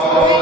Wow.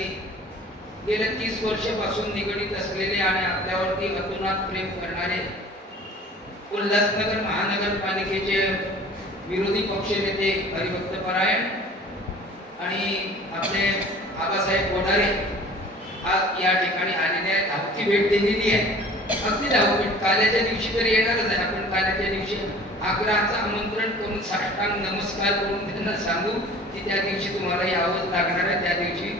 विकासाशी गेल्या 30 वर्षापासून निगडित असलेले आणि आपल्यावरती अतोनात प्रेम करणारे उल्हासनगर महानगरपालिकेचे विरोधी पक्षनेते हरिभक्त परायण आणि आपले आबासाहेब कोठारे आज या ठिकाणी आलेले आहेत. धावती भेट दिलेली आहे. अगदी धावपीठ काल्याच्या दिवशी तर येणारच आहे. आपण काल्याच्या दिवशी आग्रहाचं आमंत्रण करून साष्टांग नमस्कार करून त्यांना सांगू की त्या दिवशी तुम्हाला यावंच लागणार आहे. त्या दिवशी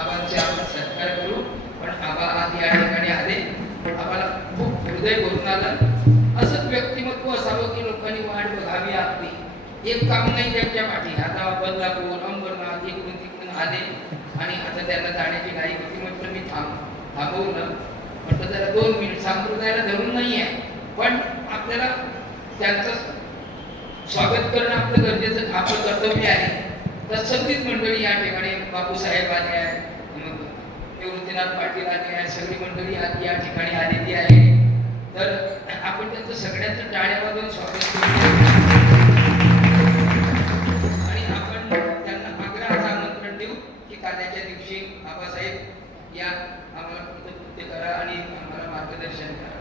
आबांचे आपण सत्कार करू. पण आबा आज या ठिकाणी आले. आम्हाला खूप हृदय भरून आलं. असंच व्यक्तिमत्व असावं की लोकांनी वाट बघावी आपली. एक काम नाही त्यांच्या पाठी. आता बदलापूर अंबरनाथ इकडून तिकडून आले आणि आता त्यांना जाण्याची घाई होती. म्हटलं मी थांबवलं. म्हटलं जरा 2 मिनिट संप्रदायाला धरून नाही आहे पण आपल्याला त्यांचं स्वागत करणं आपलं गरजेचं आपलं कर्तव्य आहे. तर सगळीच मंडळी या ठिकाणी बापूसाहेब आले आहेत, निवृत्तीनाथ पाटील आले आहेत, सगळी मंडळी आज या ठिकाणी आलेली आहे. तर आपण त्यांचं सगळ्यांचं टाळ्या वाजवून स्वागत करूया आणि आपण त्यांना आग्रहाचं आमंत्रण देऊ की काल्याच्या दिवशी आबासाहेब या आम्हाला कृतकृत्य करा आणि आम्हाला मार्गदर्शन करा.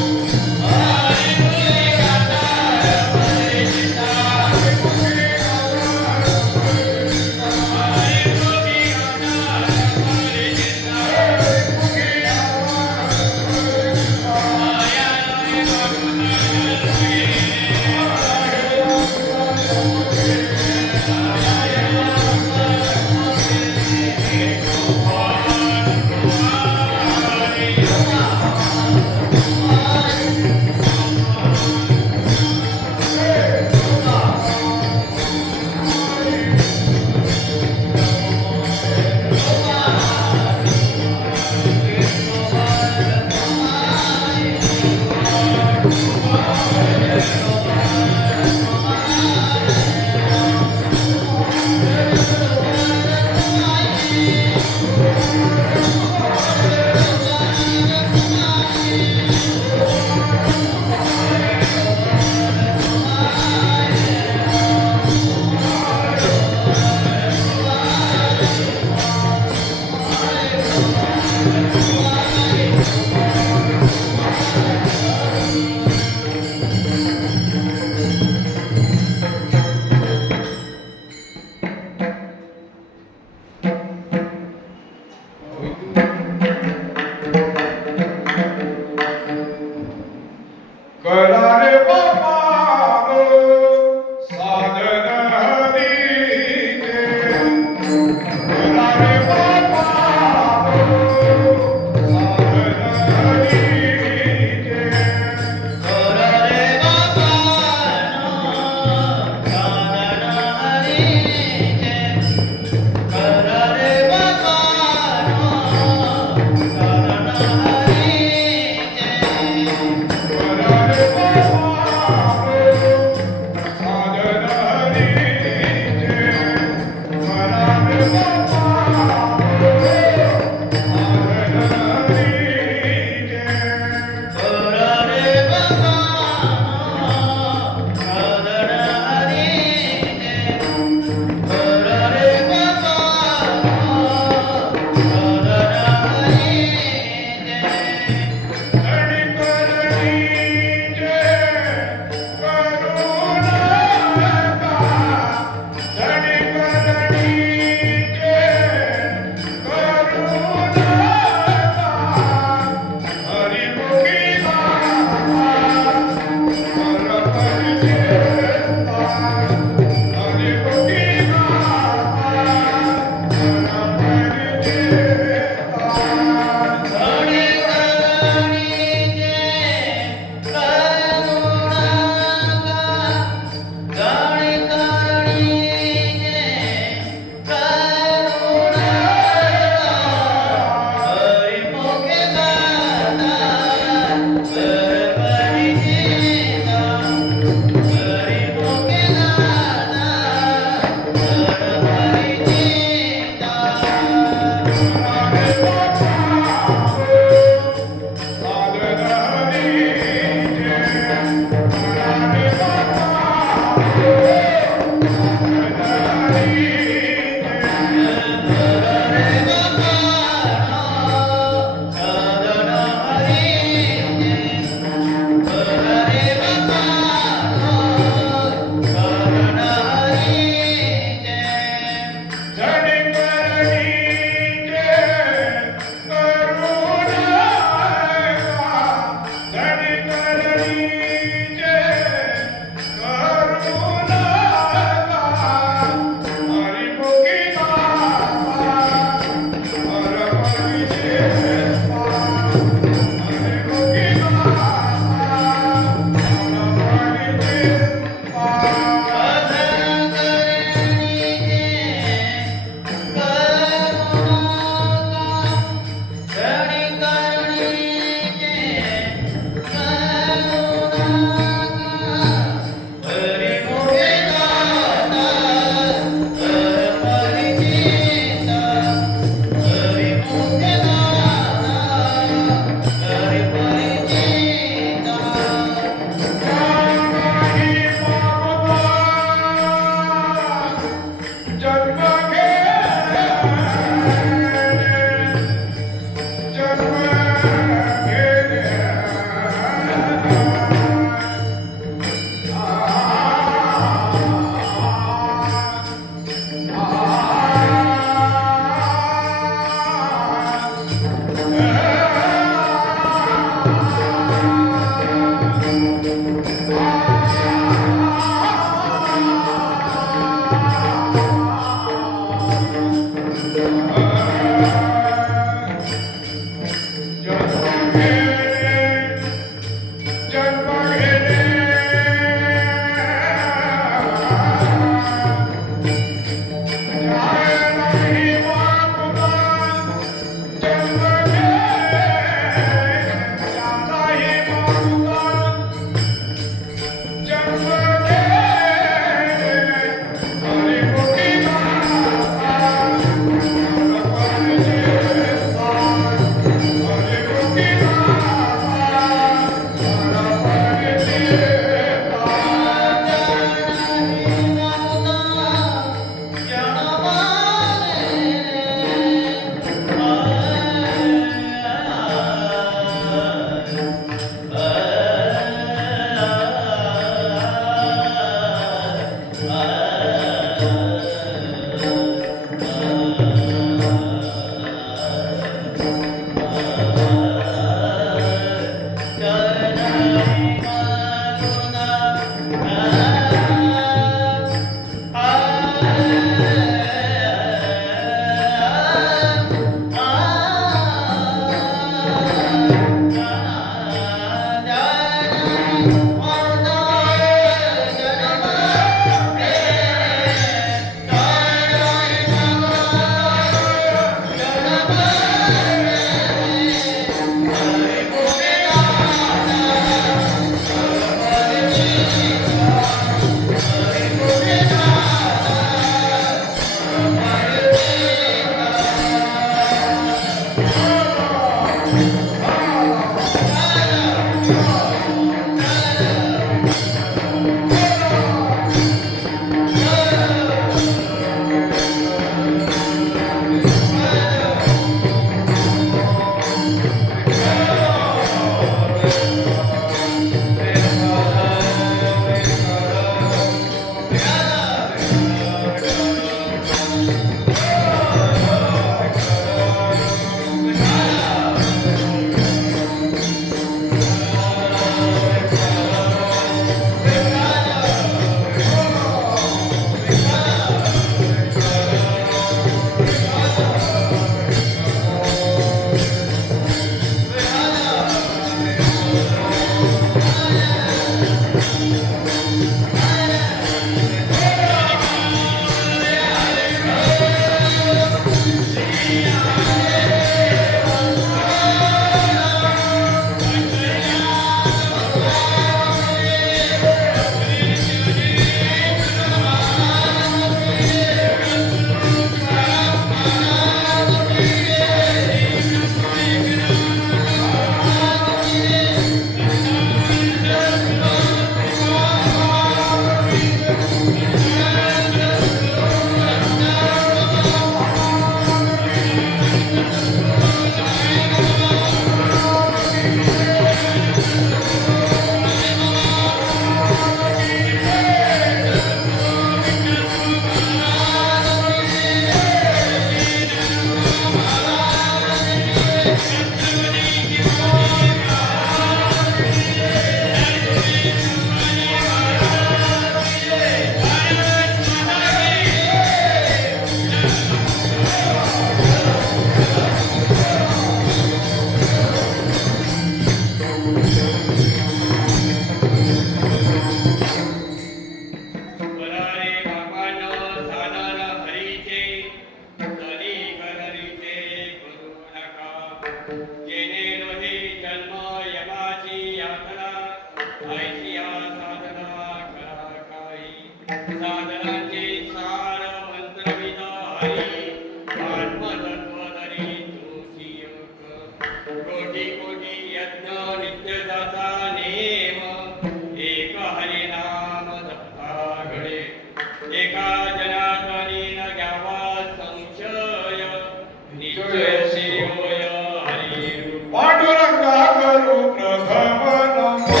जयसी होय हरी पांडुरंगा करू प्रथम नमो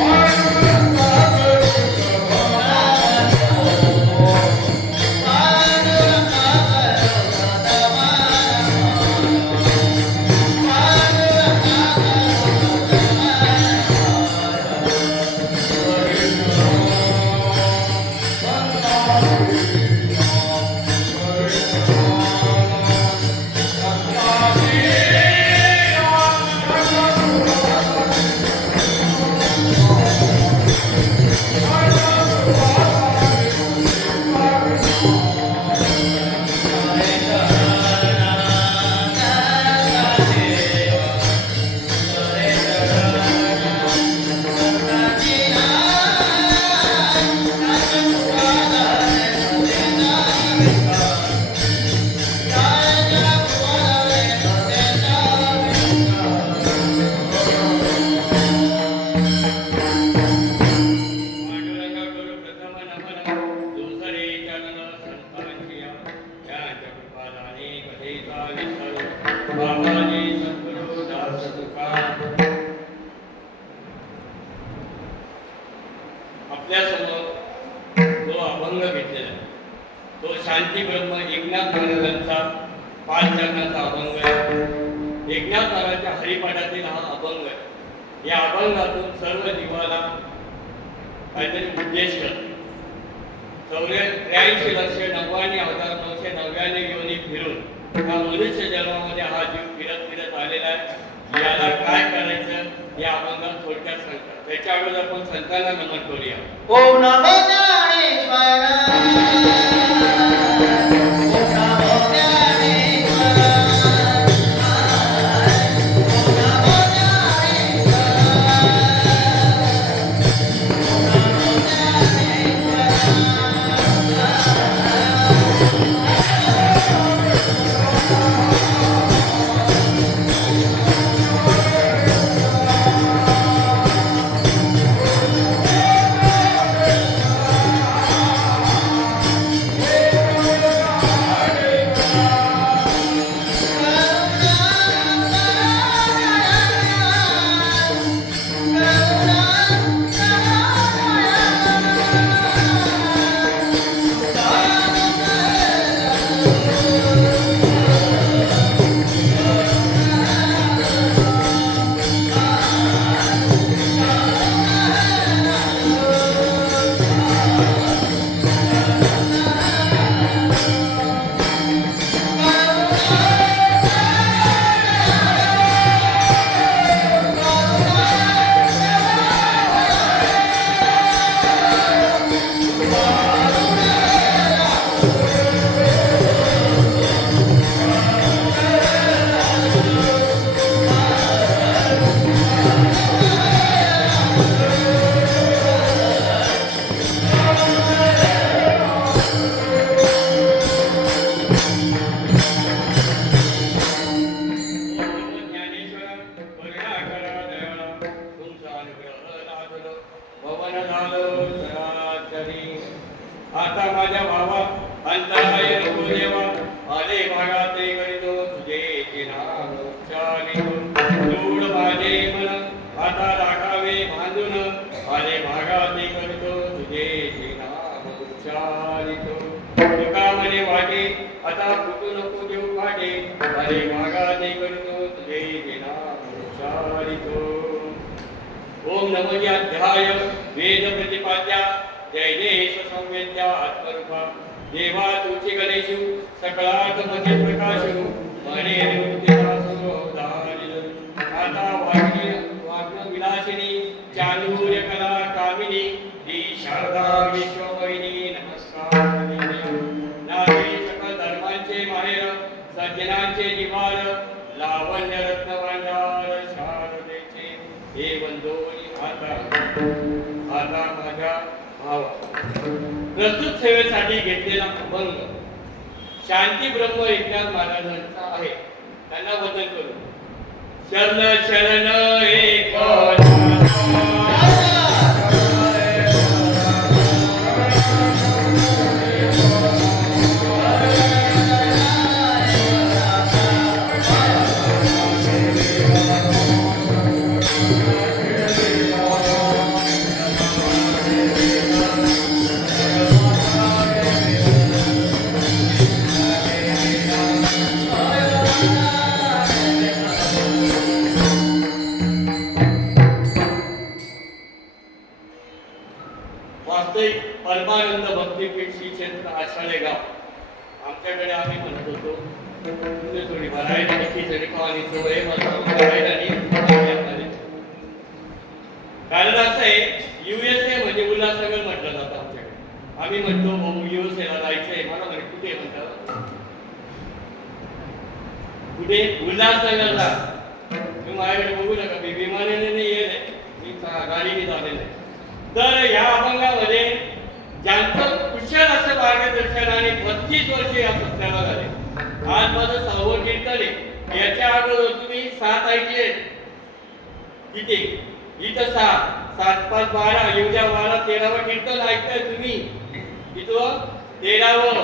पांडुरंगा करू पांडुरंगा करू प्रथम नमन दुसरे चरण संतांचिया यांच्या कृपादाने कधीचा विसरू बाबाजी सद्गुरु दास तुका आपल्या समोर जो अभंग घेतलेला आहे, तो शांती ब्रह्म एकनाथ महाराजांचा 5 चरणाचा अभंग आहे. एकनाथ महाराजांच्या हरिपाठातील हा अभंग आहे. या अभंगातून सर्व जीवाला काहीतरी उद्देश करते. 83,83,999 योनी फिरून हा मनुष्य जन्मामध्ये हा जीव फिरत फिरत आलेला आहे. याला काय करायचं या अभंगात थोडक्यात सांगतात. त्याच्या अगोदर आपण संतांना नमन करूया. ओम नमो ज्ञानेश्वराय ओम नमो ज्ञानेश्वराय ओम नमो आता माझ्या भावा अंतराय नको देवा आले भागाते करीतो तुझे नाम उच्चारितो दूड माझे मन आता राखावे बांधून आले भागाते करीतो तुझे नाम उच्चारितो तुका म्हणे वाटे आता फुटू नको देऊ फाटे आले भागाते करीतो तुझे नाम उच्चारितो ओम नमो अध्याय वेद प्रतिपाद्या जय देश संवेद्या आत्मरूपा देवा तुझे गणेशु सकळात मध्ये प्रकाशु मने आता वाग्न विलासिनी चालूर्य कला कामिनी दी शारदा विश्वमयिनी नमस्कार नारी सकल धर्मांचे माहेर सज्जनांचे निवार लावण्य रत्न भांडार शारदेचे हे वंदोनी आता माझ्या प्रस्तुत सेवेसाठी घेतलेला अभंग शांती ब्रह्म एकनाथ महाराजांचा आहे. त्यांना वंदन करू. शरण शरण आमच्याकडे आम्ही म्हणत होतो तुम्ही थोडी भरायला खिचडी खावानी सवय मला भरायला नाही. कारण असं आहे USA म्हणजे उल्हासनगर म्हटलं जातं आमच्याकडे. आम्ही म्हणतो भाऊ USA ला जायचंय. मला म्हणे कुठे म्हणतात कुठे उल्हासनगरला. तुम्ही माझ्याकडे बघू नका मी विमानाने नाही येईल मी गाडीने चाललेलं आहे. तर या अभंगामध्ये ज्यांचं कुशल असं मार्गदर्शन आणि 32 वर्षे या सत्याला झाले. आज माझं 6वं कीर्तन आहे. याच्या अगोदर तुम्ही 7 ऐकले तिथे इथं 7 7 5 12 एवढ्या 12 13वं कीर्तन ऐकताय तुम्ही. इथं 13वं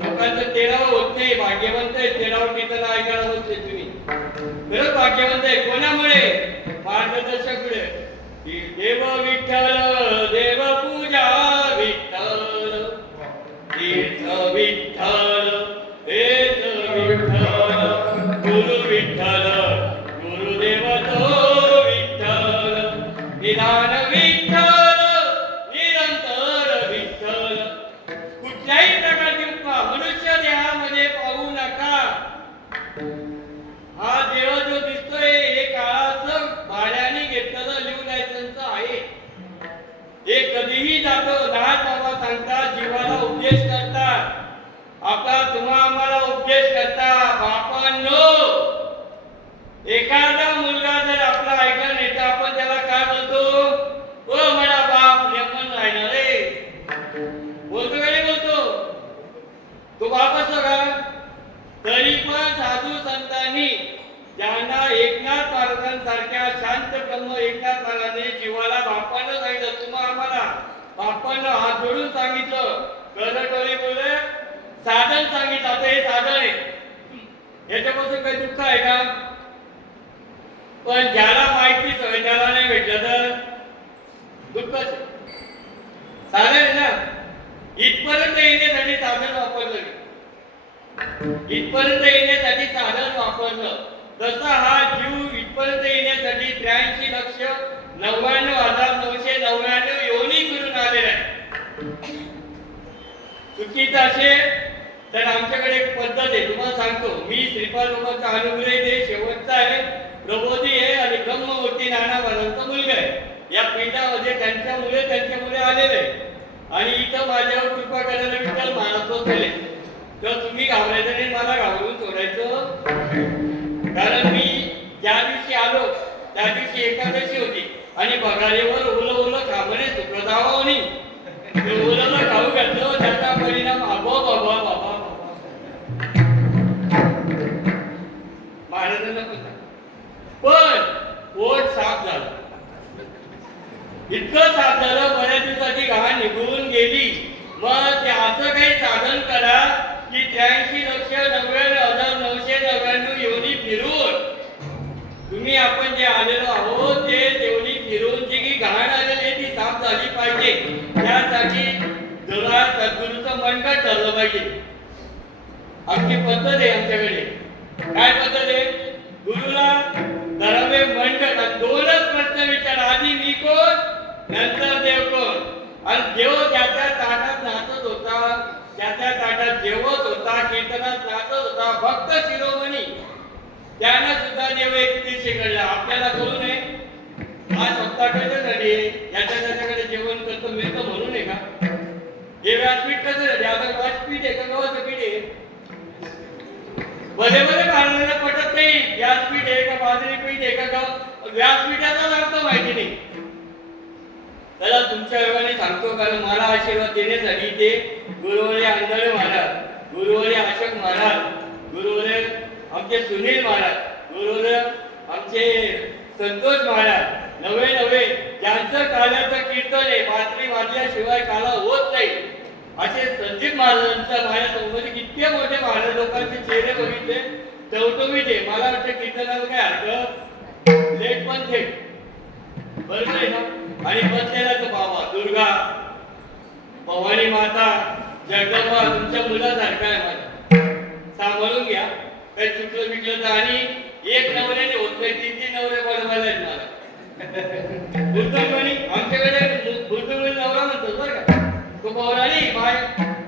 लोकांचं 13वं होत नाही. भाग्यवंत आहे 13वं कीर्तन ऐकायला बसले तुम्ही. खरंच भाग्यवंत आहे. कोणामुळे? मार्गदर्शक पुढे देव विठ्ठल देव पूजा विठ्ठल तीर्थ विठ्ठल वेद विठ्ठल गुरु विठ्ठल गुरुदेव तो विठ्ठल निदान विठ्ठल निरंतर विठ्ठल. कुठल्याही प्रकारची उपमा मनुष्य देहामध्ये पाहू नका. हा देव जो दिसतोय हे काळाचं भाड्याने घेतलेलं लिव्ह लायसन्स आहे. हे कधीही जातो. लहान बाबा सांगतात जीवाला उपदेश करतात. आपला तुम्हा आम्हाला उपदेश करता. बापांनो एखादा मुलगा जर आपला ऐकला नाही तर आपण त्याला काय बोलतो? ओ मला बाप नेमून राहणार रे बोलतो का नाही बोलतो? तो बाप असतो का? तरी पण साधू संतांनी ज्यांना एकनाथ महाराजांसारख्या शांत ब्रह्म एकनाथ महाराजांनी जीवाला बापानं सांगितलं तुम्हा आम्हाला बापानं हात जोडून सांगितलं. गरटोली बोलले साधन सांगितलं. आता हे साधन आहे याच्यापासून काही दुःख आहे का? पण ज्याला माहिती सवय त्याला नाही भेटलं तर दुःखच साधन आहे ना. इथपर्यंत येण्यासाठी साधन वापरलं. इथपर्यंत येण्यासाठी साधन वापरलं. तसा हा जीव इथपर्यंत येण्यासाठी 83,99,999 योनी करून आलेला आहे. चुकीचं असेल तर आमच्याकडे एक पद्धत आहे तुम्हाला सांगतो. मी श्रीपाद बाबांचा अनुग्रह ते शेवटचा आहे प्रबोधी आहे आणि ब्रह्ममूर्ती नाना बाबांचा मुलगा आहे. या पिंडामध्ये त्यांच्या मुले आलेले आहे आणि इथं माझ्यावर कृपा करायला विठ्ठल महाराज केले. तर तुम्ही घाबरायचं नाही मला घाबरून सोडायचं. कारण मी ज्या दिवशी आलो त्या दिवशी एकादशी होती आणि बघारेवर ओलं खामणे सुप्रदावा नाही ओलं खाऊ घातलं त्याचा परिणाम बाबा बाबा बाबा महाराजांना पण पोट साफ झालं. इतकं साफ झालं बऱ्याच दिवसाची घाण निघून गेली. मग ते असं काही साधन करा की 83,90,999 योनी फिरून तुम्ही आपण जे आलेलो आहोत ते देवणी फिरून जी की घाण आलेली ती साफ झाली पाहिजे. त्यासाठी जरा सद्गुरूचं मनगट ठरलं पाहिजे. आमची पद्धत आहे आमच्याकडे. काय पद्धत आहे? गुरुला धरावे मनगट आणि 2च प्रश्न विचार. आधी मी कोण नंतर देव कोण. आणि देव ज्याच्या ताटात नाचत होता त्याच्या ताटात जेवत होता कीर्तनात नाचत होता भक्त शिरोमणी त्यानं सुद्धा देव एकतीशे घडला. आपल्याला करू नये. हा स्वतः कशासाठी त्याच्याकडे जेवण करतो मिळतं म्हणून आहे का? हे व्यासपीठ कसं झाले? आता व्यासपीठ आहे का गव्हाचं पीठ आहे? बरे महाराजांना पटत नाही व्यासपीठ आहे का बाजरी पीठ आहे का गव्हा. व्यासपीठाचाच अर्थ माहिती नाही. त्याला तुमच्या योगाने सांगतो कारण मला आशीर्वाद देण्यासाठी ते गुरुवरे आंधळे महाराज, गुरुवरे अशोक महाराज, गुरुवरे आमचे सुनील महाराज, गुरुवरे आमचे संतोष महाराज नवे ज्यांचं काल्याचं कीर्तन आहे बासरी वाजल्याशिवाय काला होत नाही असे संदीप महाराजांचा माझ्यासमोर इतके मोठे महाराज लोकांचे चेहरे बघितले टवटवीत. मला वाटतं कीर्तनाला काय हरकत लेट पण थेट बरोबर आहे ना. आणि बसलेला तो बाबा दुर्गा भवानी माता जगदंबा तुमच्या मुलासारखा आहे माझा. सांभाळून घ्या. काही चुकलं बिकलं तर आणि एक नवऱ्याने होत नाही 3-3 नवरे बनवायला आहेत मला. बुद्धमणी आमच्याकडे बुद्धमणी नवरा म्हणतो बरं का. तो पौराणी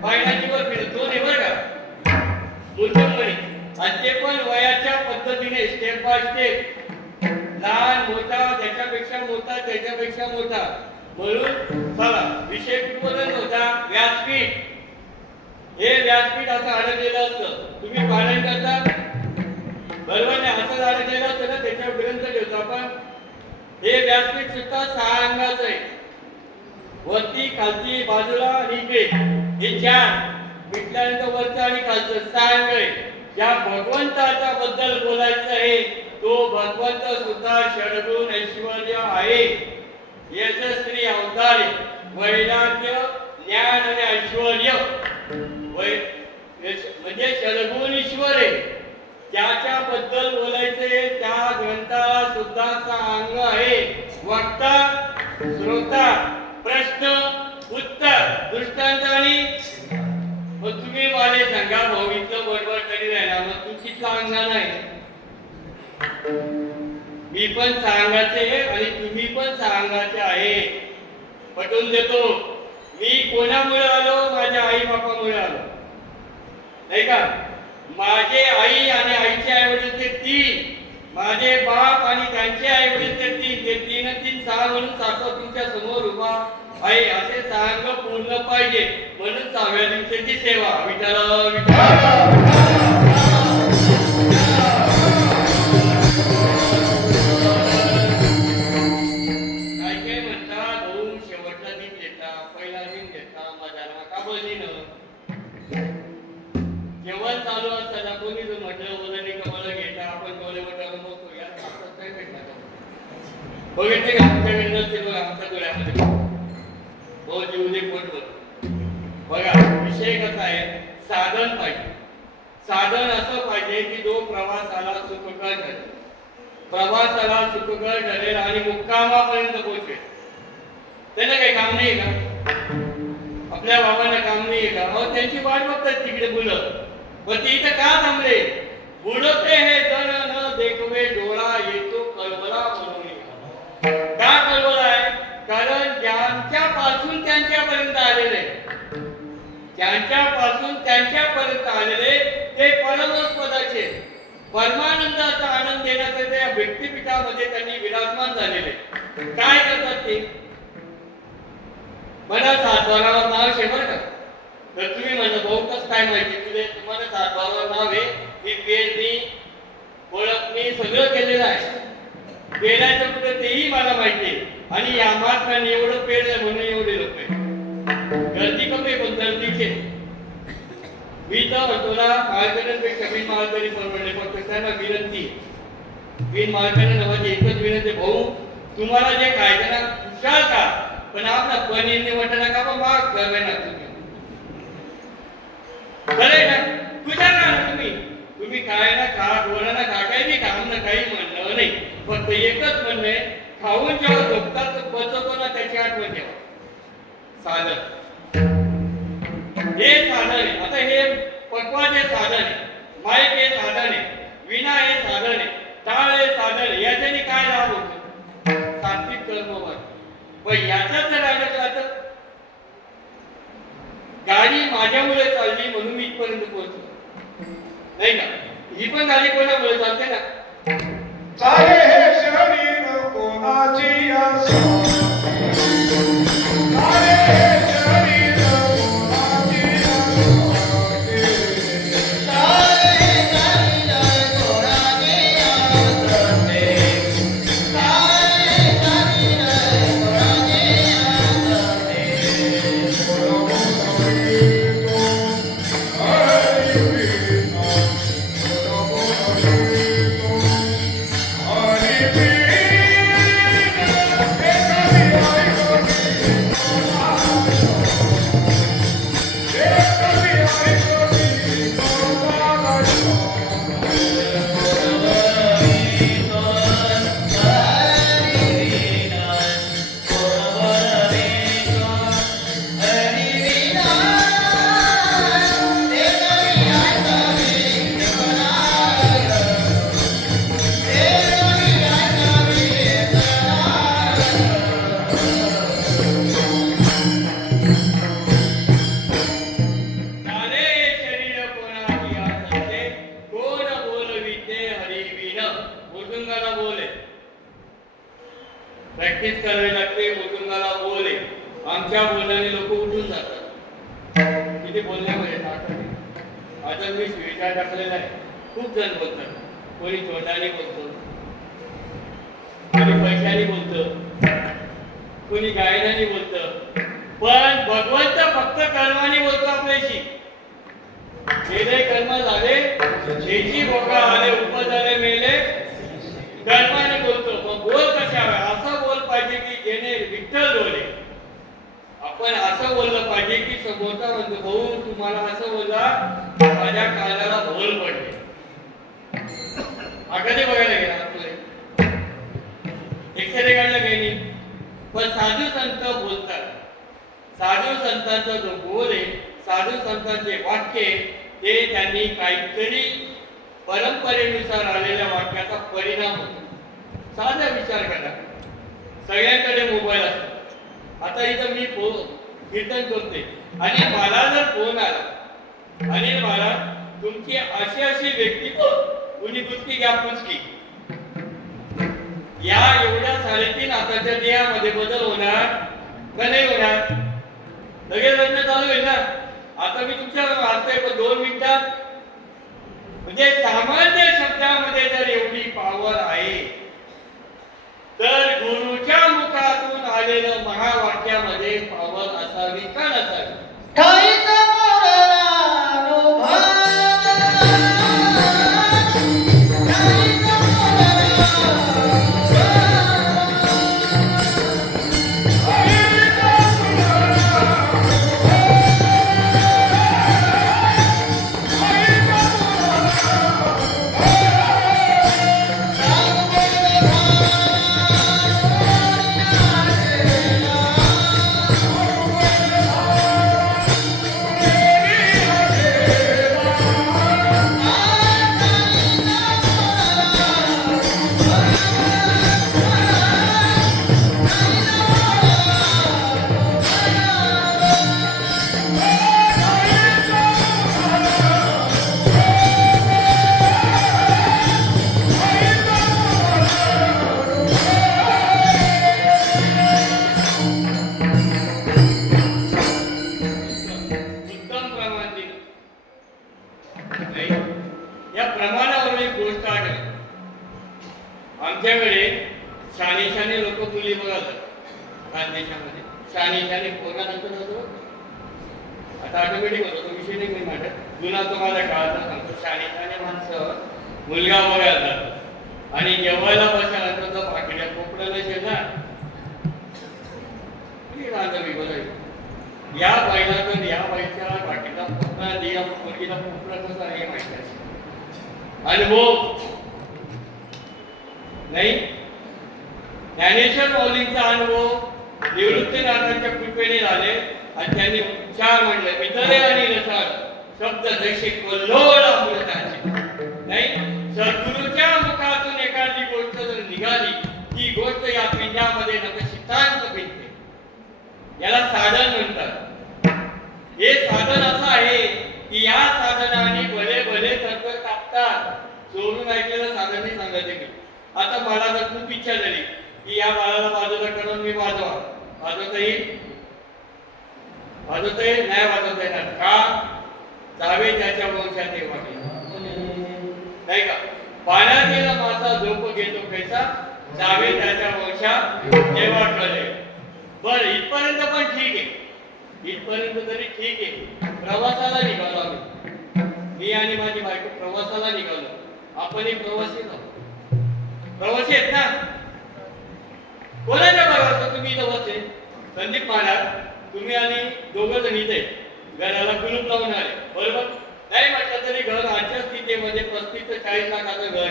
बायनाची वर फिरतो नाही बरं का. आणि ते पण वयाच्या पद्धतीने स्टेप बाय स्टेप, लहान मोठा त्याच्यापेक्षा मोठा त्याच्यापेक्षा मोठा म्हणून चला विषय कुठपर्यंत होता व्यासपीठ. हे व्यासपीठ असं अडकलेलं असतं, तुम्ही पारायण करता बरोबर नाही, असं अडकलेलं असतं ना, त्याच्यावर ग्रंथ ठेवतो आपण. हे व्यासपीठ सुद्धा 6 अंगाचं आहे, वरती खालती बाजूला आणि इकडे हे 4 भेटल्यानंतर वरचं आणि खालचं 6 अंग आहे. ज्या भगवंताच्या बद्दल बोलायचं आहे तो भगवंत सुद्धा षडगुण ऐश्वर्य आहे, यशस्वी अवतार, वैराग्य ज्ञान आणि ऐश्वर्य म्हणजे षडगुण ईश्वर आहे. त्याच्याबद्दल बोलायचे त्या ग्रंथाला सुद्धा 6 अंग आहे, वक्ता श्रोता प्रश्न उत्तर दृष्टांत आणि मग तुम्ही मला सांगा भाऊ इथलं बडबड करी राहिला, मग तू कितला अंगा नाही. मी पण 6 अंगाचे आहे आणि तुम्ही पण 6 अंगाचे आहे. पटवून देतो, मी कोणामुळे आलो, माझ्या आई बापामुळे आलो नाही का. माझे आई आणि आईचे आई वडील ते 3, माझे बाप आणि त्यांचे आई वडील ते 3, ते 3 आणि 3 6 म्हणून सातवा तुमच्या समोर उभा आहे. असे 6 अंग पूर्ण पाहिजे म्हणून 6व्या दिवसाची सेवा. विठाला विठाला जेवण चालू असताना कोणी जर म्हटलं वजनी कमाला घेता आपण डोळे वटावर बघतो या आपल्याला काय भेटणार बघितले का आमच्या नसते बघा आमच्या डोळ्यामध्ये हो जीव दे पोटभर. बघा विषय कसा आहे, साधन पाहिजे. साधन असं पाहिजे की जो प्रवासाला सुखकर ठरेल, प्रवासाला सुखकर ठरेल आणि मुक्कामापर्यंत पोहोचेल. त्याला काही काम नाही का, आपल्या बाबांना काम नाही का. अहो त्यांची वाट बघतात तिकडे मुलं, पण ते इथं का थांबले. बुडते हे जण न देखवे डोळा येतो कळवळा म्हणून. का कळवळा आहे, कारण ज्यांच्यापासून त्यांच्यापर्यंत आलेले, ज्यांच्यापासून त्यांच्यापर्यंत आलेले ते परमपदाचे परमानंदाचा आनंद देण्यासाठी या व्यक्तिपीठामध्ये त्यांनी विराजमान झालेले. काय करतात ते, मला 7 बारावर नाव आहे बरं का. तर तुम्ही म्हणता भाऊ कसं काय माहिती तुझे, तुम्हाला 7 बारावर नाव आहे, मी पेरणी ओळखणी सगळं केलेलं आहे. पेरायचं कुठं तेही मला माहिती आहे आणि या महात्म्याने एवढं पेरलं म्हणून एवढे लोक आहे. गर्दी कमी पण गर्दीचे. मी तर तुला माळकऱ्यांपेक्षा बिन माळकरी परवडले, फक्त त्यांना विनंती, बिन माळकरी नावाची एकच विनंती, भाऊ तुम्हाला जे खायचं ना खुशाल का, पण आपला पनीरने वाटत नका बा माग करवे ना तुम्ही बरे ना खुशाल ना तुम्ही. तुम्ही काय ना खा, डोळ्यांना खा, काही नाही खा, ना काही म्हणणं नाही, फक्त एकच म्हणणं आहे, खाऊन जेव्हा झोपतात बचवतो ना त्याची आठवण ठेवा. साधन हे साधन आहे. आता हे पक्वाचे साधन आहे, माईक हे साधन आहे, विणा हे साधन आहे, टाळ हे साधन आहे. याच्याने काय लाभ होतो, सात्विक कर्मवर. पण याच्यात जर अडकला तर गाडी माझ्यामुळे चालली म्हणून मी इथपर्यंत पोहोचलो नाही का. ही पण गाडी कोणामुळे चालते ना. चाले हे शरीर कोणाची आशा, चाले हे शरीर कोणाची आशा. प्रॅक्टिस करावी लागते. मुकुंदाला बोल आहे, आमच्या बोलण्याने लोक उठून जातात. किती बोलण्यामध्ये ताकद आहे. आता मी विचार टाकलेला आहे. खूप जण बोलतात, कोणी तोंडाने बोलतो, कोणी पैशाने बोलतं, कोणी गायनाने बोलतं, पण भगवंत फक्त कर्माने बोलतो आपल्याशी. केले कर्म झाले, ज्याची भोगा आले, उपजाले मेले, कर्माने बोलतो. मग बोल कशावर? असं बोल पाहिजे की जेणे विठ्ठल बोले. आपण असं बोललं पाहिजे की समोरचा म्हणतो, भाऊ तुम्हाला असं बोलला, माझ्या कानाला भोल पडले. कधी बघायला गेला तुला एक्सरे काढला काही. पण साधू संत बोलतात. साधू संतांचा जो बोल आहे, साधू संतांचे वाक्य, ते त्यांनी काहीतरी परंपरेनुसार आलेल्या वाक्याचा परिणाम होतो. साधा विचार करा, सगळ्यांकडे मोबाईल असतो. आता इथं मी कीर्तन करते आणि मला जर फोन आला आणि मला तुमची अशी अशी व्यक्ती कुणी कुचकी घ्या पुचकी, या एवढ्या 3.5 हाताच्या देहामध्ये बदल होणार का नाही होणार? लगेच लग्न चालू होईल ना. आता मी तुमच्या वाचतोय पण 2 मिनिटात, म्हणजे सामान्य शब्दामध्ये जर एवढी पावर आहे, तर गुरुच्या मुखातून आलेलं महावाक्यामध्ये पावर असावी का नसावी? ठाईचा मोरला लोभा, ठाईचा उत्तम प्रमाण दिलं. या प्रमाणावर एक गोष्ट आढळली. आमच्याकडे शाने लोक मुली बघातात खानदेशामध्ये. शाने पोरानंतर होतो, आता ऑटोमॅटिक होतो, तो विषय नाही मी मांडत. जुना तुम्हाला काळाचा सांगतो. शाने माणसं मुलगा बघायला जातात आणि जेवायला बसायला तर पाकड्या कोपड्या नसेल ना, रांधवी बोलायची, या बाईला तर या बाईच्या बाकीचा कोपरा दे, या मुलगीला कोपरा कसा आहे माहिती आहे. अनुभव नाही. ज्ञानेश्वर माऊलींचा अनुभव निवृत्तीनाथांच्या कृपेने झाले आणि त्यांनी उच्चार म्हणले, मितळे आणि रसाळ शब्द जैसे कल्लोळ अमृताचे. नाही, सद्गुरूच्या मुखातून एखादी गोष्ट जर निघाली, ती गोष्ट या पिंडामध्ये नकशितांत भिनते. याला साधन म्हणतात. हे साधन असं आहे की या साधनाने भले भले तत्व कापतात. सोडून ऐकलेलं साधन नाही सांगायचे मी. आता मला जर खूप इच्छा झाली की या बाळाला बाजूला करून मी वाजवता येईल? नाही वाजवता येणार. का? जावे त्याच्या वंशात ते वाटे, नाही का? पाण्यात गेला मासा झोप घेतो कैसा, जावे त्याच्या वंशात जेव्हा कळे. बर, इथपर्यंत पण ठीक आहे. इथपर्यंत तरी ठीक आहे. प्रवासाला निघालो आम्ही, मी आणि माझी बायको प्रवासाला निघालो. आपणही प्रवासी प्रवासी आहेत ना. कोणाच्या बरोबर तुम्ही इथं बसले? संदीप महाराज, तुम्ही आणि 2 जण इथे घराला कुलूप लावून आले, बरोबर? नाही म्हटलं तरी घर आजच्या स्थितीमध्ये 35 ते 40 लाखाचं घर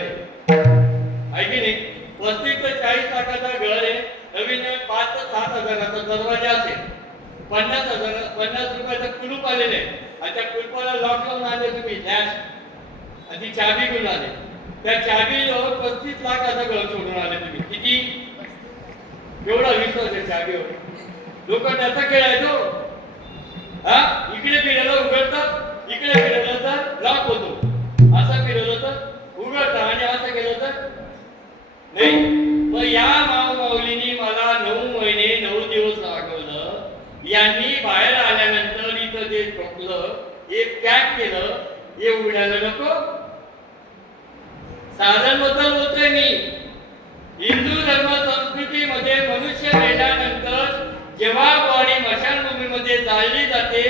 आहे की नाही? 35 ते 40 लाखाचं घर आहे. नवीन 5 ते 7 हजाराचा दरवाजा असेल, 50 रुपयाचं कुलूप आलेलं आहे आणि त्या कुलपाला लॉक लावून आले तुम्ही लॅश, आणि ती चाबी घेऊन आले. त्या चाबीवर 35 लाखाचं घर सोडून आले तुम्ही. किती? एवढा विश्वास आहे चाबीवर. लोक त्याचा खेळायचो. हा, इकडे फिरवलं उघडतात, इकडे फिरवलं तर लॉक होतो, असं फिरवलं तर उघडतं आणि असं केलं तर नाही. पण या माऊलीनी मला हे पॅक केलं हे उघडायला नको. साधन बद्दल बोलतोय मी. हिंदू धर्म संस्कृतीमध्ये मनुष्य मेल्यानंतर जेव्हा बॉडी मशानभूमीमध्ये जाळली जाते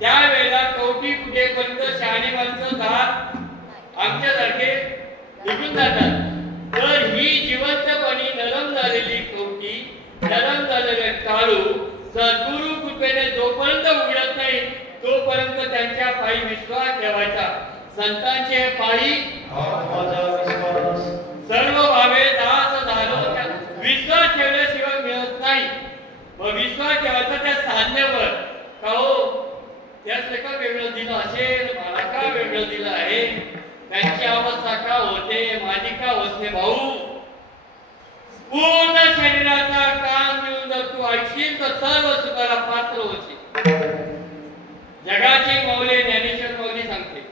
त्यावेळेला कवटी कुठेपर्यंत शहाणी माणसं जात आमच्यासारखे निघून जातात. तर ही जिवंतपणी नरम झालेली कवटी, नरम झालेले काळू सद्गुरु कृपेने जोपर्यंत उघडत नाही तोपर्यंत त्यांच्या पायी विश्वास ठेवायचा. संतांचे पायी सर्व भावे दास झालो. विश्वास ठेवल्याशिवाय मिळत नाही. मग विश्वास ठेवायचा त्या साधनेवर. का हो त्यातले का वेगळं दिलं असेल, मला का वेगळं दिलं आहे, त्यांची अवस्था का होते, माझी का होत नाही. भाऊ पूर्ण शरीराचा काम मिळून जर तू ऐकशील तर सर्व सुखाला पात्र होशील. जगाची मौले ज्ञानेश्वर मौली सांगते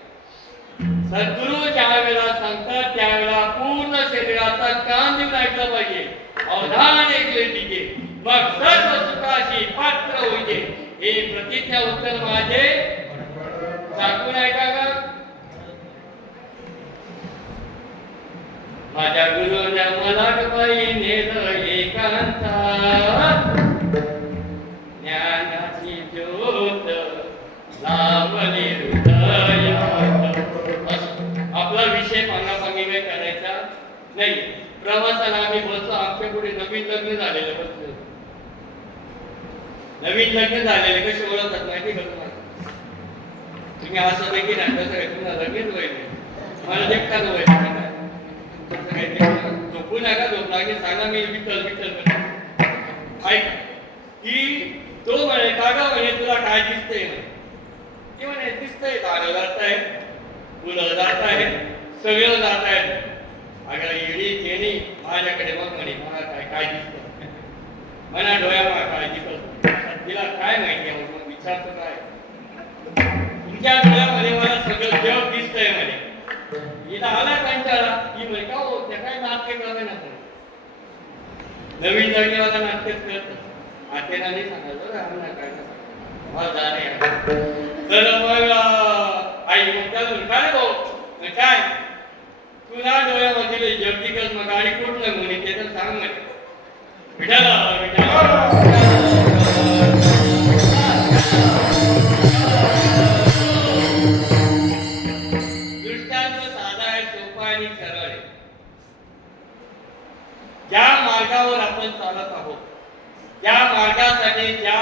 सद्गुरु ज्या वेळेला सांगतात त्यावेळेला पूर्ण शरीराचा काम देऊन ऐकलं पाहिजे. अवधान ऐकले तिथे मग सर्व सुखाशी पात्र होईल. हे प्रतिज्ञा उत्तर माझे टाकून ऐका का. माझ्या गुरुने मला पायी नेलं एकांतात, ज्ञानाची ज्योत लावली हृदयात. आपला विषय पांगापांगी काय करायचा नाही. प्रवासाला आम्ही बसलो. आमच्या पुढे नवीन लग्न झालेलं बसलो. नवीन लग्न झालेले कसे ओळखतात माहिती का तुम्हाला? तुम्ही असं देखील नाही तसं काय तुम्हाला लगेच होईल. मला देखता होईल झोपू नका. झोप लागली सांगा मी विठ्ठल विठ्ठल ऐक की तो म्हणे कागा म्हणे तुला काय दिसतंय म्हणे. ते म्हणे दिसतंय झाडं जात आहे, फुलं जात आहेत, सगळं जात आहेत. अगं येडी तेनी माझ्याकडे बघ म्हणे मला काय काय दिसतं म्हणा डोळ्या मला काय दिसत. तिला काय माहिती आहे मग विचारतो काय तुमच्या डोळ्यामध्ये मला सगळं जग दिसतंय म्हणे. हिला आला कंटाळा. ही म्हणे का हो त्या काय नाटके करावे ना. नवीन जगण्याला नाटकच करत आतेला नाही सांगायचं आम्हाला काय तर मग आई म्हणतात काय भाऊ काय तुला डोळ्यामध्ये जग दिसत मग गाडी कुठलं म्हणे ते तर सांग म्हणे. विठाला दृष्टांत साधा आहे, सोपा आणि सरळ आहे. ज्या मार्गावर आपण चालत आहोत त्या मार्गासाठी ज्या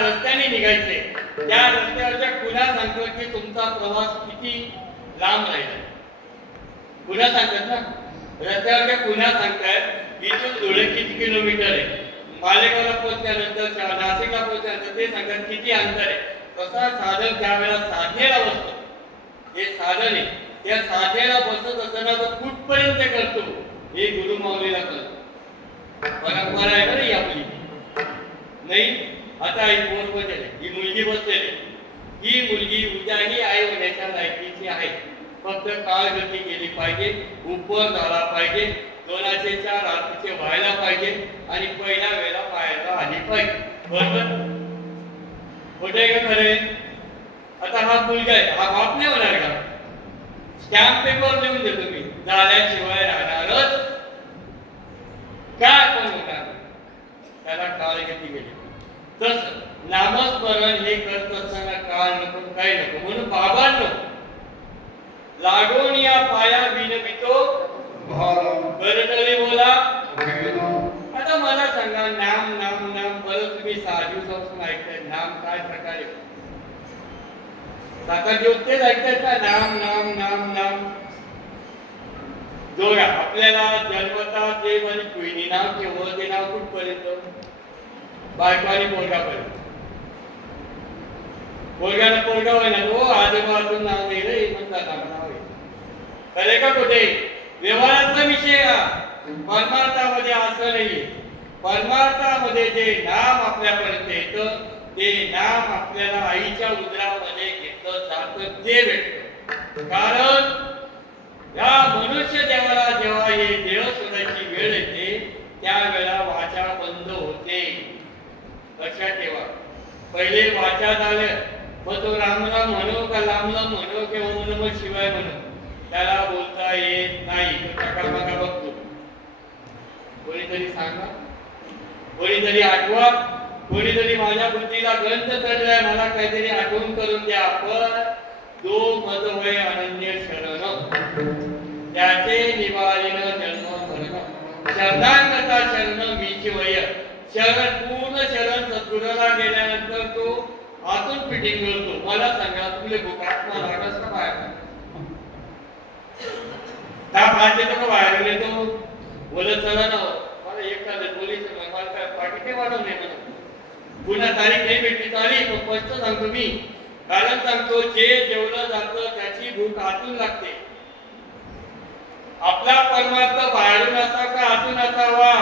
रस्त्याने निघायचे त्या रस्त्यावरच्या खुणा सांगतो की तुमचा प्रवास किती लांब राहिला. खुणा सांगतात ना रस्त्यावरच्या खुणा सांगतात इथून धुळे किती किलोमीटर आहे, मालेगावला पोहोचल्यानंतर नाशिकला पोहोचल्यानंतर ते सांगतात किती अंतर आहे. तसा साधन ज्या वेळेला साधनेला बसतो हे साधन आहे त्या साधनेला बसत असताना तो कुठपर्यंत करतो हे गुरु माऊलीला कळतं. परंपरा आहे बरं ही आपली नाही. आता ही पोर बसलेली ही मुलगी बसलेली ही मुलगी उद्याही आई होण्याच्या लायकीची आहे. फक्त काळगती केली पाहिजे, उपवर झाला पाहिजे, 2चे 4 हातीचे व्हायला पाहिजे आणि पहिल्या वेळेला पाहायला आली पाहिजे. बरोबर खोटे का खरे. आता हा मुलगा आहे हा बाप नाही होणार का. स्टॅम्प पेपर लिहून देतो मी झाल्याशिवाय राहणारच काय पण होणार त्याला काळगती केली. तसं नामस्मरण हे करत असताना काळ नको काय नको म्हणून बाबांनो लागून या पाया विनवितो बरटले बोला. आता मला सांगा नाम नाम नाम बरं तुम्ही 6 दिवसापासून ऐकताय नाम काय प्रकारे साखर ज्योतेच ऐकताय का नाम नाम नाम नाम. जोगा आपल्याला जन्मता देव आणि कुईनी नाव ठेवलं ते नाव कुठपर्यंत बायको आणि पोरगापर्यंत. पोरगाला पोरगा होईना तो आजोबाचं नाव नाही रे म्हणतात नाव आहे खरे का कुठे व्यवहारातला विषय हा. परमार्थामध्ये असं नाहीये. परमार्थामध्ये जे नाम आपल्यापर्यंत येतं ते नाम आपल्याला आईच्या उदरामध्ये घेतलं जातं ते भेटतं. कारण या मनुष्य देवाला जेव्हा हे देह सोडायची वेळ येते त्यावेळेला वाचा बंद होते. लक्षात ठेवा. पहिले वाचा झालं, मग तो रामराम म्हणो का लांबराम म्हणो किंवा नमः शिवाय म्हणो, त्याला बोलता येत नाही. तो चकामाका बघतो. कोणीतरी सांगा, कोणीतरी आठवा, कोणीतरी माझ्या बुद्धीला ग्रंथ चढलाय, मला काहीतरी आठवण करून द्या. पण जो मद होय अनन्य शरण, त्याचे निवारीन जन्म मरण. शरणांगता शरण मीची वय. शरण पूर्ण शरण सद्गुरूला गेल्यानंतर तो आतून फिटिंग करतो. मला सांगा, तुले भूकात्मा लागस का बाहेर? त्या बाहेर येतो का बाहेर येतो? बोलत चला ना, मला एक तास बोलीच मला काय पाठी वाढवून नाही म्हणून. पुन्हा तारीख नाही भेटली, तारीख स्पष्ट सांगतो मी. कारण सांगतो, जे जेवलं जातं त्याची भूक आतून लागते. आपला परमार्थ बाहेरून असा का आतून असावा?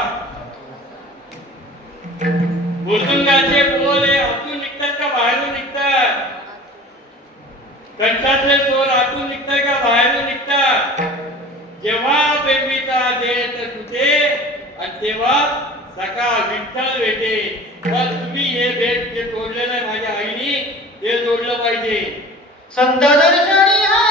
गुरुंगाचे बोल हे आतून निघतात का बाहेरून निघतात? कंठातले स्वर आतून निघतात का बाहेरून निघतात? जेव्हा बेंबीचा देत तुझे आणि तेव्हा सका विठ्ठल भेटे. तर तुम्ही हे भेट जे तोडलेलं आहे माझ्या आईनी, ते जोडलं पाहिजे. संत दर्शनी हा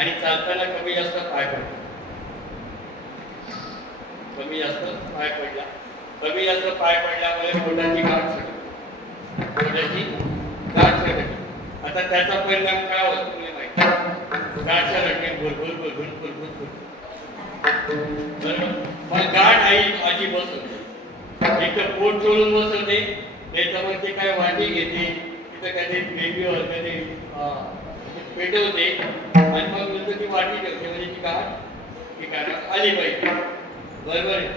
आणि चालताना कमी जास्त पाय पडला, कमी जास्त पाय पडला, कमी जास्त पाय पडल्यामुळे पोटाची गाठ सटकली, पोटाची गाठ सटकली. आता त्याचा परिणाम काय होतो तुम्हाला माहिती? गाठ सटकणे, भुरभुर भुरभुर भुरभुर बरोबर. मग गाठ आई आजी बसवते, एक तर पोट चोळून बसवते, नाही तर मग ते काय वाटी घेते, तिथं कधी बेबीवर कधी पेटवते आणि मग नंतर ती वाटी ठेवते. म्हणजे ती गाठ आली पाहिजे. बरोबर आहे,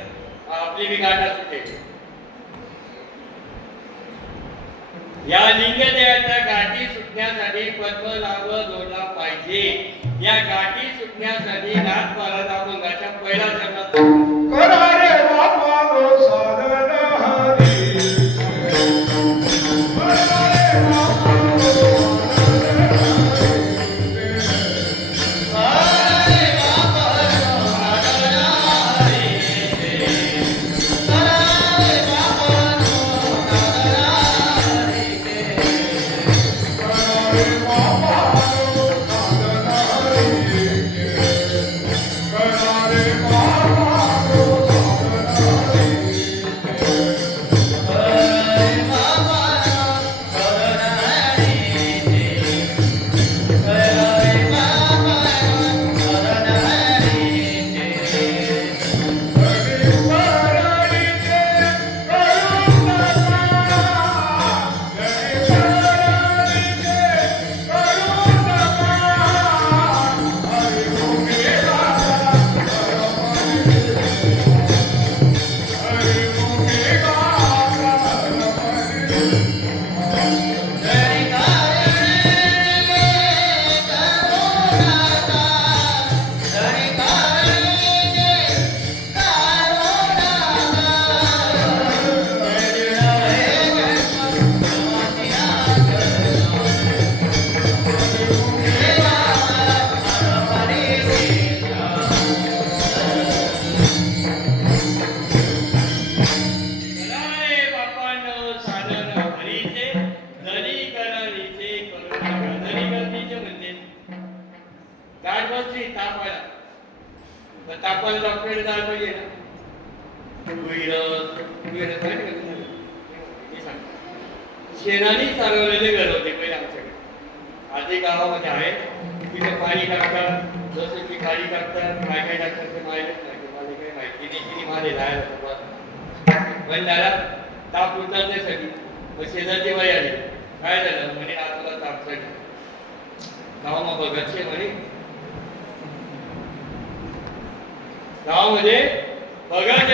आपली बी गाठ असते. या लिंगदेहाच्या गाठी सुटण्यासाठी पद्मनाभ जोडला पाहिजे. या गाठी सुटण्यासाठी नाथ महाराज अभंगाच्या पहिला चरणात करा रे बाबा गो साधन हरी. करा रे बाबा गो करू बसली ताप आला तर तापाला डॉक्टरकडे जायला पाहिजे ना. विरस माहिती का तुम्हाला? मी सांगतो. शेणाने चालवलेले घर होते पहिले आमच्याकडे. आधी गावामध्ये आहे तिथे पाणी टाकतात, जसं की खाली टाकतात, काय काय टाकतात ते माहितीच नाही. मला काही माहिती नाही. तिने माझे राहायला होतं पण त्याला ताप उतरण्यासाठी मग शेजारची बाई आली. काय झालं म्हणे तुला ताप चढला. गावामध्ये बघतचे म्हणे गावामध्ये बघत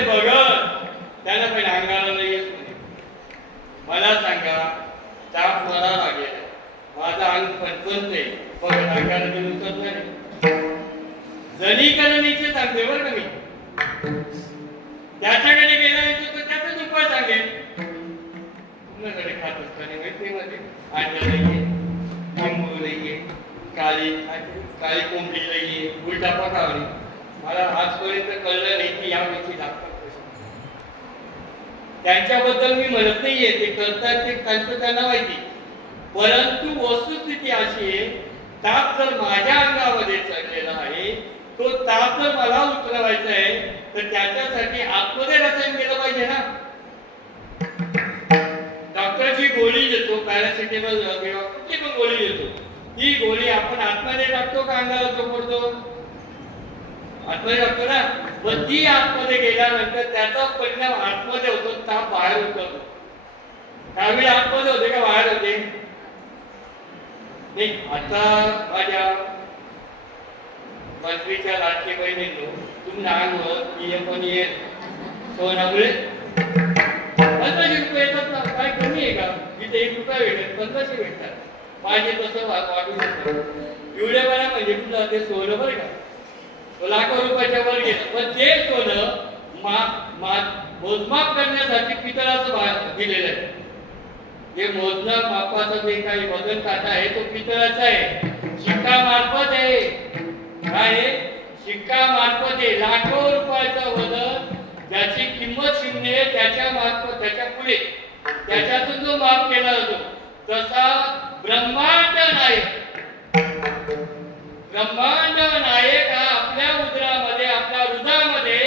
त्याला पण अंगाला नाही येत म्हणे. मला सांगा ताप मला लागेल, माझं अंग फणफणते बघ अंगाला घेऊन उतरत नाही. जनीकरणीचे सांगते बरं का मी. त्याच्याकडे गेल्यानंतर तो त्याचाच उपाय सांगेल. तुमच्याकडे खात असताना माहिती मध्ये अंडा लईये, लिंबू लईये, काळी कोंबडी लईये, उलटा पकावली. मला आजपर्यंत कळलं नाही की या व्यक्ती लागतात. त्यांच्याबद्दल मी म्हणत नाहीये, ते करतात ते त्यांचं त्यांना माहिती. परंतु वस्तुस्थिती अशी आहे, ताप जर माझ्या अंगामध्ये चढलेला आहे, तो ताप जर मला उतरवायचा आहे तर त्याच्यासाठी आतमध्ये रसायन केलं पाहिजे ना. डॉक्टरची गोळी देतो, पॅरासिटेमॉल किंवा कुठली पण गोळी देतो, ही गोळी आपण आतमध्ये टाकतो का अंगाला चोपडतो? आतमध्ये टाकतो ना. व ती आतमध्ये गेल्यानंतर त्याचा परिणाम आतमध्ये होतो, ताप बाहेर उतरतो. त्यावेळी आतमध्ये होते का बाहेर होते? नाही. आता माझ्या मंत्रीच्या लाडकी बहिणींनो तुम्ही अंगवर पण ये सोनामुळे 1500 रुपये येतात ना. काय कमी आहे का? जिथे 1 रुपया भेटत 1500 भेटतात. पाहिजे तसं वाटू शकतात. एवढेपणा म्हणजे तुला ते सोनं बरं का, तो लाखो रुपयाच्या वर गेलं. पण ते सोनं मोजमाप करण्यासाठी पितळाचं दिलेलं आहे. जे मोजणं मापाचं जे काही वजन काटा आहे तो पितळाचा आहे, शिक्का मार्फत आहे. काय आहे? शिक्का मार्फत आहे. लाखो रुपयाचं वजन ज्याची किंमत शून्य आहे त्याच्या मार्फत, त्याच्या पुढे त्याच्यातून जो माप केला जातो, तसा ब्रह्मांड नायक हा आपल्या उदरामध्ये, आपल्या हृदयामध्ये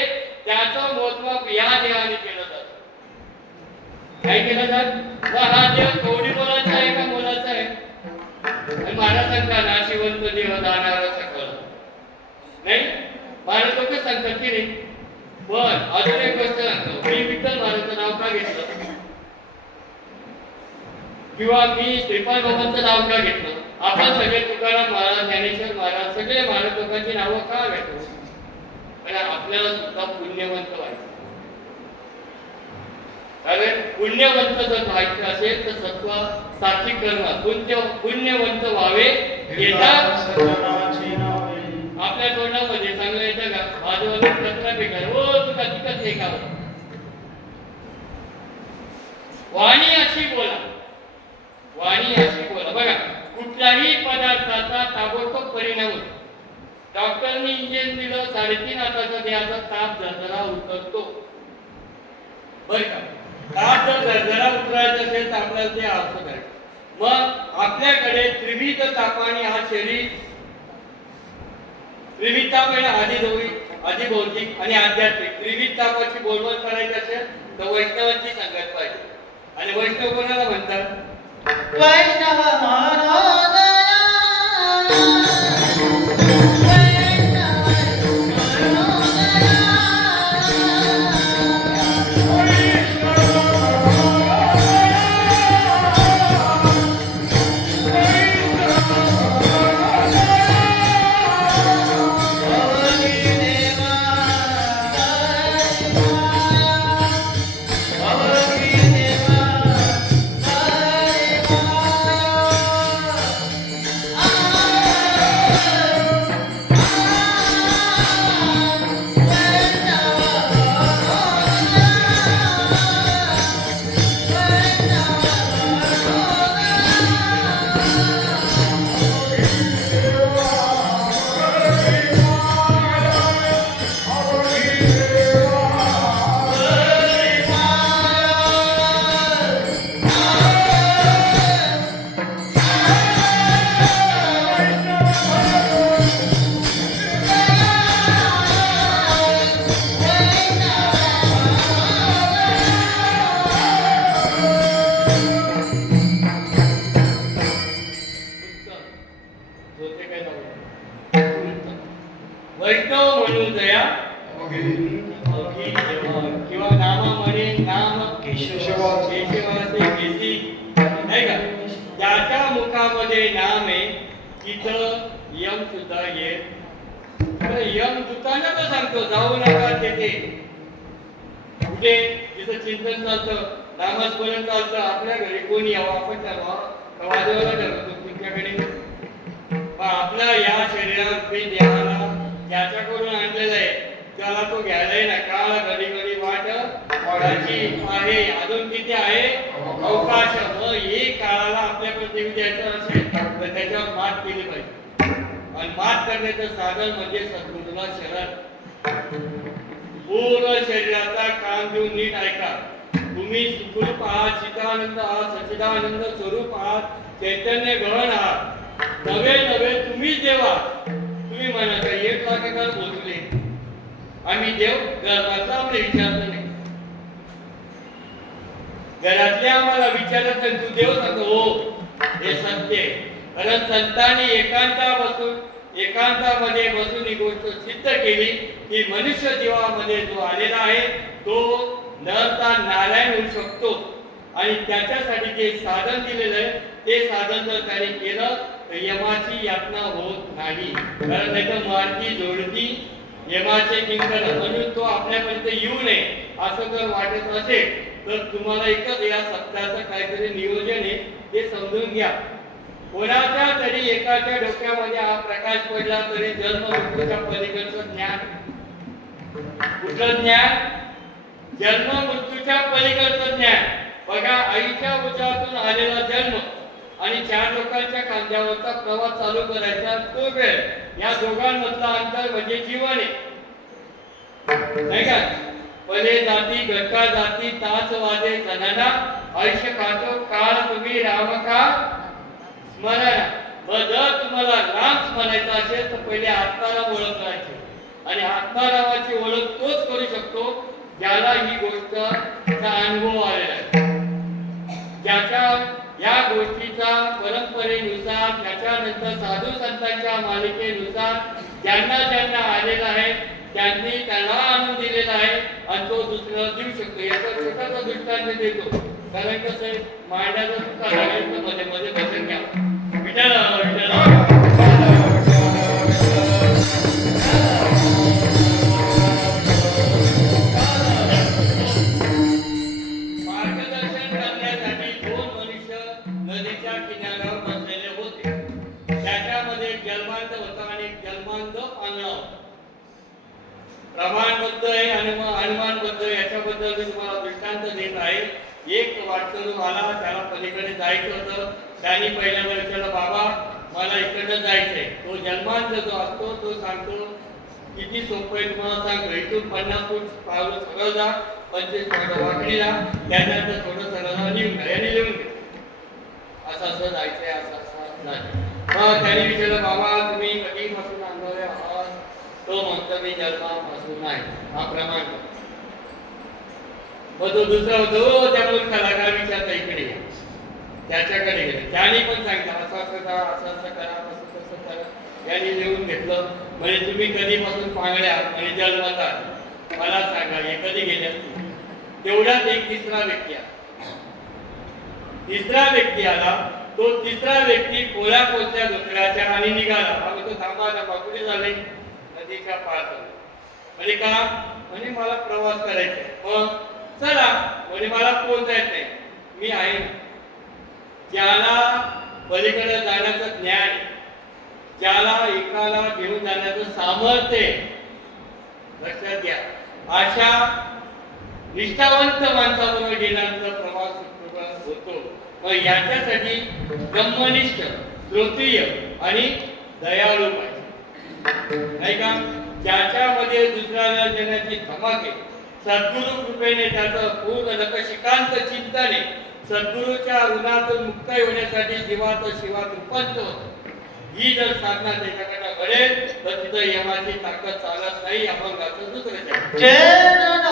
त्याचं मोजमाप या देवाने केलं जातं. काय केलं जात? हा देव कवडी मोलाचा आहे का मोलाचा आहे? महाराज सांगता नाशिवंत देव दानार सकल नाही. महाराज लोक सांगतात की नाही. पण अजून एक गोष्ट सांगतो, मी विठ्ठल महाराजचं नाव का घेतलं किंवा मी श्रीपाद बाबांचं नाव का घेतलं? आपण सगळे तुकाराम महाराज, ज्ञानेश्वर महाराज, सगळे महाराज लोकांची नावं का घेतो? कारण आपल्याला सुद्धा पुण्यवंत व्हायचं. कारण पुण्यवंत जर व्हायचं असेल तर सत्व सात्विक कर्म पुण्यवंत व्हावे. आपल्या तोंडामध्ये चांगलं येतं का? बाजूला कचरा फेकाल, हो तुका तिकच हे का? वाणी अशी बोला, वाणी अशी बोला. बघा, कुठल्याही पदार्थाचा ताबडतोब परिणाम होतो. डॉक्टरनी इंजेक्शन दिलं, 3.5 तासाचा देहाचा ताप झरझरा उतरतो बरं का. ताप जर झरझरा उतरायचा असेल तर आपल्याला ते आवश्यक आहे. मग आपल्याकडे त्रिविध तापाने हा शरीर, त्रिविध ताप आहे, आधी भौतिक आणि आध्यात्मिक. त्रिविध तापाची बोलवण करायची असेल तर वैष्णवांची संगत पाहिजे. आणि वैष्णव कोणाला म्हणतात? वैष्णव महाराज वैष्णव म्हणून दया अघे किंवा नामा म्हणे नाम केशवाचे. केशवाचे केसी नाही का ज्याच्या मुखामध्ये नाम आहे तिथं यम सुद्धा येत तर यम दूतांना तर सांगतो जाऊ नका तेथे कुठे तिथं चिंतन चालतं नामस्मरण चालतं आपल्या घरी कोणी यावं आपण ठरवा वाजवायला ठरवतो तुमच्याकडे पण आपल्या या शरीरात देहाला ज्याच्याकडून आणलेलं आहे त्याला तो घ्यायलाही ना काळ घडी घडी वाट वाढायची आहे अजून किती आहे अवकाश मग एक काळाला आपल्याकडे देऊ द्यायचं असेल तर त्याच्यावर मात केली पाहिजे आणि मात करण्याचं साधन म्हणजे सद्गुरूला शरण पूर्ण शरीराचा कान देऊन नीट ऐका तुम्ही सुखरूप आहात चिदानंद आहात सच्चिदानंद स्वरूप आहात चैतन्य गहन आहात नवे नवे तुम्हीच देवा तुम्ही म्हणाल 1 लाखाकार बोलले आम्ही देव घरातला आम्हाला विचारलं नाही घरातले आम्हाला विचारलं तर तू देव सांगतो हो हे सत्य आहे कारण संतांनी एकांतामध्ये बसून ही गोष्ट सिद्ध केली की मनुष्य जीवामध्ये जो आलेला आहे तो नरता नारायण होऊ शकतो आणि त्याच्यासाठी जे साधन दिलेलं आहे ते साधन जर त्याने केलं तर यमाची यातना होत नाही कारण नाही तर मार्गी जोडती यमाचे किंकर म्हणून तो आपल्यापर्यंत येऊ नये असं जर वाटत असेल तर तुम्हाला एकच या सत्याचं काहीतरी नियोजन आहे ते समजून घ्या कोणाच्या तरी एकाच्या डोक्यामध्ये हा प्रकाश पडला तरी जन्म मृत्यूच्या पलीकडचं ज्ञान कुठलं ज्ञान जन्म मृत्यूच्या पलीकडचं ज्ञान बघा आईच्या उदरातून आलेला जन्म आणि 4 लोकांच्या खांद्यावरचा प्रवास चालू करायचा तो वेळ या दोघांमधला अंतर म्हणजे जीवन आहे नाही का पले जाती घटका जाती तास वाजे जनाना आयुष्य खातो काळ तुम्ही राम का स्मरण जर तुम्हाला राम स्मरायचा असेल तर पहिले आत्माराम ओळखायचे आणि आत्मारामाची ओळख तोच करू शकतो ज्याला ही गोष्टचा अनुभव आलेला आहे ज्याच्या या गोष्टीचा परंपरेनुसार त्याच्यानंतर साधू संतांच्या मालिकेनुसार ज्यांना ज्यांना आलेला आहे त्यांनी त्याला आणून दिलेला आहे आणि तो दुसऱ्याला देऊ शकतो याचा छोटासा दृष्टांत देतो कारण कसं आहे मांडाचं दुःख लागायचं मध्ये मध्ये भजन घ्या विचारा मार्गदर्शन करण्यासाठी 2 मनुष्य नदीच्या किनाऱ्यावर बसलेले होते त्याच्यामध्ये जलमांत होता आणि जलमांत पांगळा होता प्रमाणबद्ध आहे आणि अनुमानबद्ध याच्याबद्दल मी तुम्हाला दृष्टांत देत आहे एक वाटसरू आला त्याला पलीकडे जायचं होतं त्यांनी पहिल्यांदा विचारलं बाबा मला इकडनं जायचंय तो जन्मांत जो असतो तो सांगतो किती सोपं आहे तुम्हाला सांगतो इथून 50 फूट पावलं सरळ जा 25 फूट वाकडी जा त्याच्यानंतर थोडं सरळ लिहून घ्या याने लिहून घ्या असं जायचंय असं मग त्याने विचारलं बाबा तुम्ही कधीपासून अनुभव आहात तो म्हणतो मी जन्मापासून आहे हा प्रमाण मग तो दुसरा होतो त्या मूर्खाला काय विचारता इकडे त्याच्याकडे गेले त्याने पण सांगितलं असं असं करा असं असं करा तसं तसं करा याने लिहून घेतलं म्हणजे तुम्ही कधीपासून पांगळ्या म्हणजे जन्मात आहात मला सांगा हे कधी गेले असतील तेवढाच एक तिसरा व्यक्ती आला तो तिसरा व्यक्ती कोल्हापूरच्या दुसऱ्याच्या आणि निघाला मग तो थांबा कुठे झाले नदीच्या पार म्हणजे का म्हणजे मला प्रवास करायचा मग चला म्हणजे मला पोहोचता येत नाही मी आहे ज्याला पलीकडे जाण्याचं ज्ञान ज्याला एकाला घेऊन जाण्याचं सामर्थ्य लक्षात घ्या अशा निष्ठावंत माणसाबरोबर गेल्यानंतर प्रवास होतो मग याच्यासाठी ब्रह्मनिष्ठ श्रोत्रिय आणि दयाळू पाहिजे नाही का ज्याच्यामध्ये दुसऱ्याला देण्याची धमक आहे सद्गुरु कृपेने त्याचं पूर्ण नकशिकांत चिंतने सद्गुरूच्या ऋणातून मुक्त होण्यासाठी जीवात शिवात रूपांतर होतं ही जर साधना त्याच्याकडे घडेल तर तिथं यमाची ताकद चालत नाही अभंगाचं दुसरं जन्म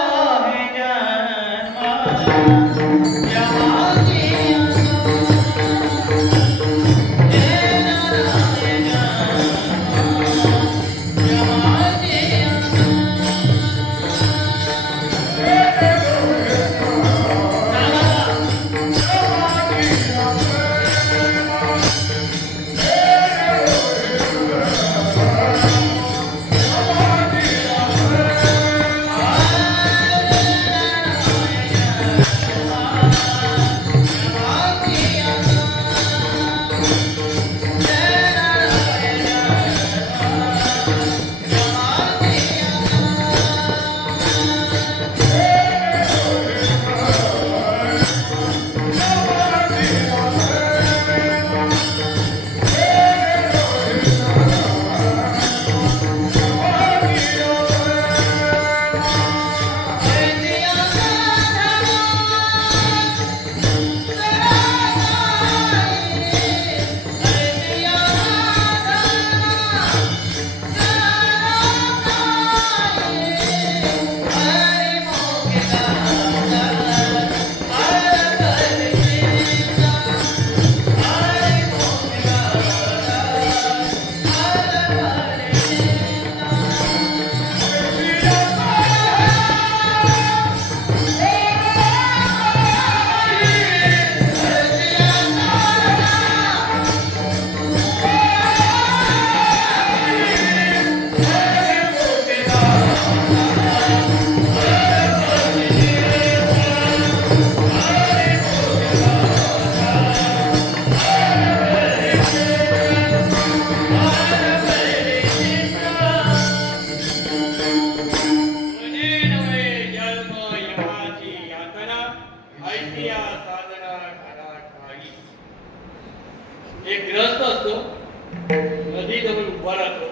नदीजवळ उभा राहतो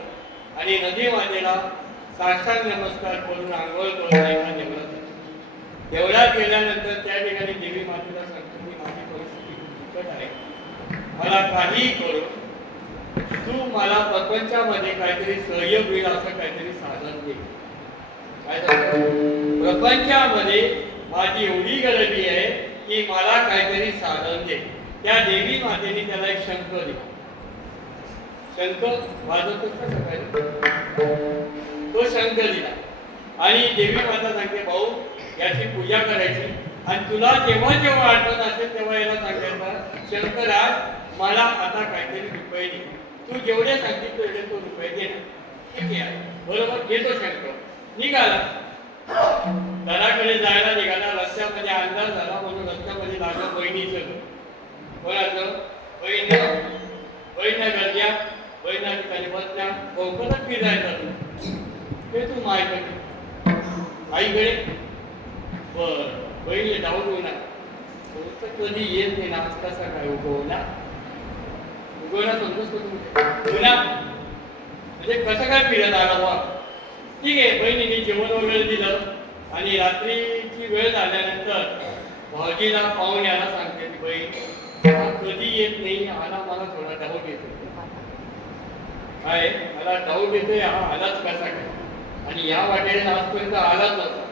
आणि नदी मातेला साष्टांग नमस्कार करून आंघोळ करून एका देवळात जातो. देवळात गेल्यानंतर त्या ठिकाणी देवी मातेला सांगतो की माझी परिस्थिती खूप बिकट आहे, मला काहीही करू, तू मला प्रपंचामध्ये काहीतरी सहयोग होईल असं काहीतरी साधन दे. काय सांगतो? प्रपंचामध्ये माझी एवढी गरिबी आहे की मला काहीतरी साधन दे. त्या देवी मातेने त्याला एक शंख दिला. शंख वाजवतोच ना सकाळी, तो शंख दिला आणि देवी माता सांगते भाऊ याची पूजा करायची आणि तुला जेव्हा जेव्हा आठवत असेल तेव्हा याला सांगायचं शंकराज मला आता काहीतरी रुपये दे, तू जेवढे सांगतील तेवढे तो रुपये दे ना. ठीक आहे बरोबर, घेतो शंख. निघाला, घराकडे जायला निघाला. रस्त्यामध्ये अंधार झाला म्हणून रस्त्यामध्ये लागलं बहिणीचं. कोणाचं? बहिण गरज्या, बहिणा ठिकाणी बसल्या, चौकटच फिरायचं. ते तू मायकडे आईकडे बर बहिणी जाऊ देऊ ना, कधी येत नाही ना, आज कसा काय उगवला समजतो तुमच्या म्हणजे कसं काय फिरत आला बा. ठीक आहे, बहिणीने जेवण वगैरे दिलं आणि रात्रीची वेळ झाल्यानंतर भाऊजीला पाहुण्याला सांगते की बहीण हा कधी येत नाही, आला मला थोडा डाऊट येतो. काय मला डाऊट येतोय, हा आलाच कसा काय, आणि या वाटेने आजपर्यंत आलाच नव्हता.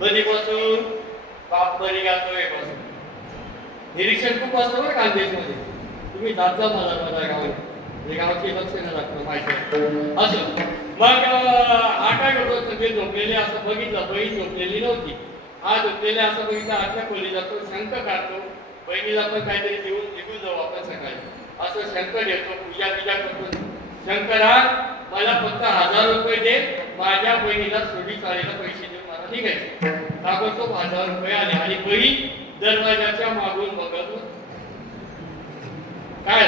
कधीपासून बाप बरी घालतोय पासून. निरीक्षण खूप असतं बरं खानदेशमध्ये. तुम्ही जात जा माझ्या गावात, म्हणजे गावाची लक्ष न लागतं माहिती असं. मग हा काय करतो, सगळे झोपलेले असं बघितलं, बहीण झोपलेली नव्हती. हा झोपलेले असं बघितलं, आतल्या खोली जातो, शंख काढतो, बहिणीला पण काहीतरी देऊन निघून जाऊ आपण सकाळी असं शंख देतो, पूजा करतो. शंकरा मला फक्त 1000 रुपये दे, माझ्या बहिणीला सोडी चालीला पैसे देऊन मला निघायचे. ताबडतोब 1000 रुपये आले आणि बहीण दरवाजाच्या मागून बघत होती. काय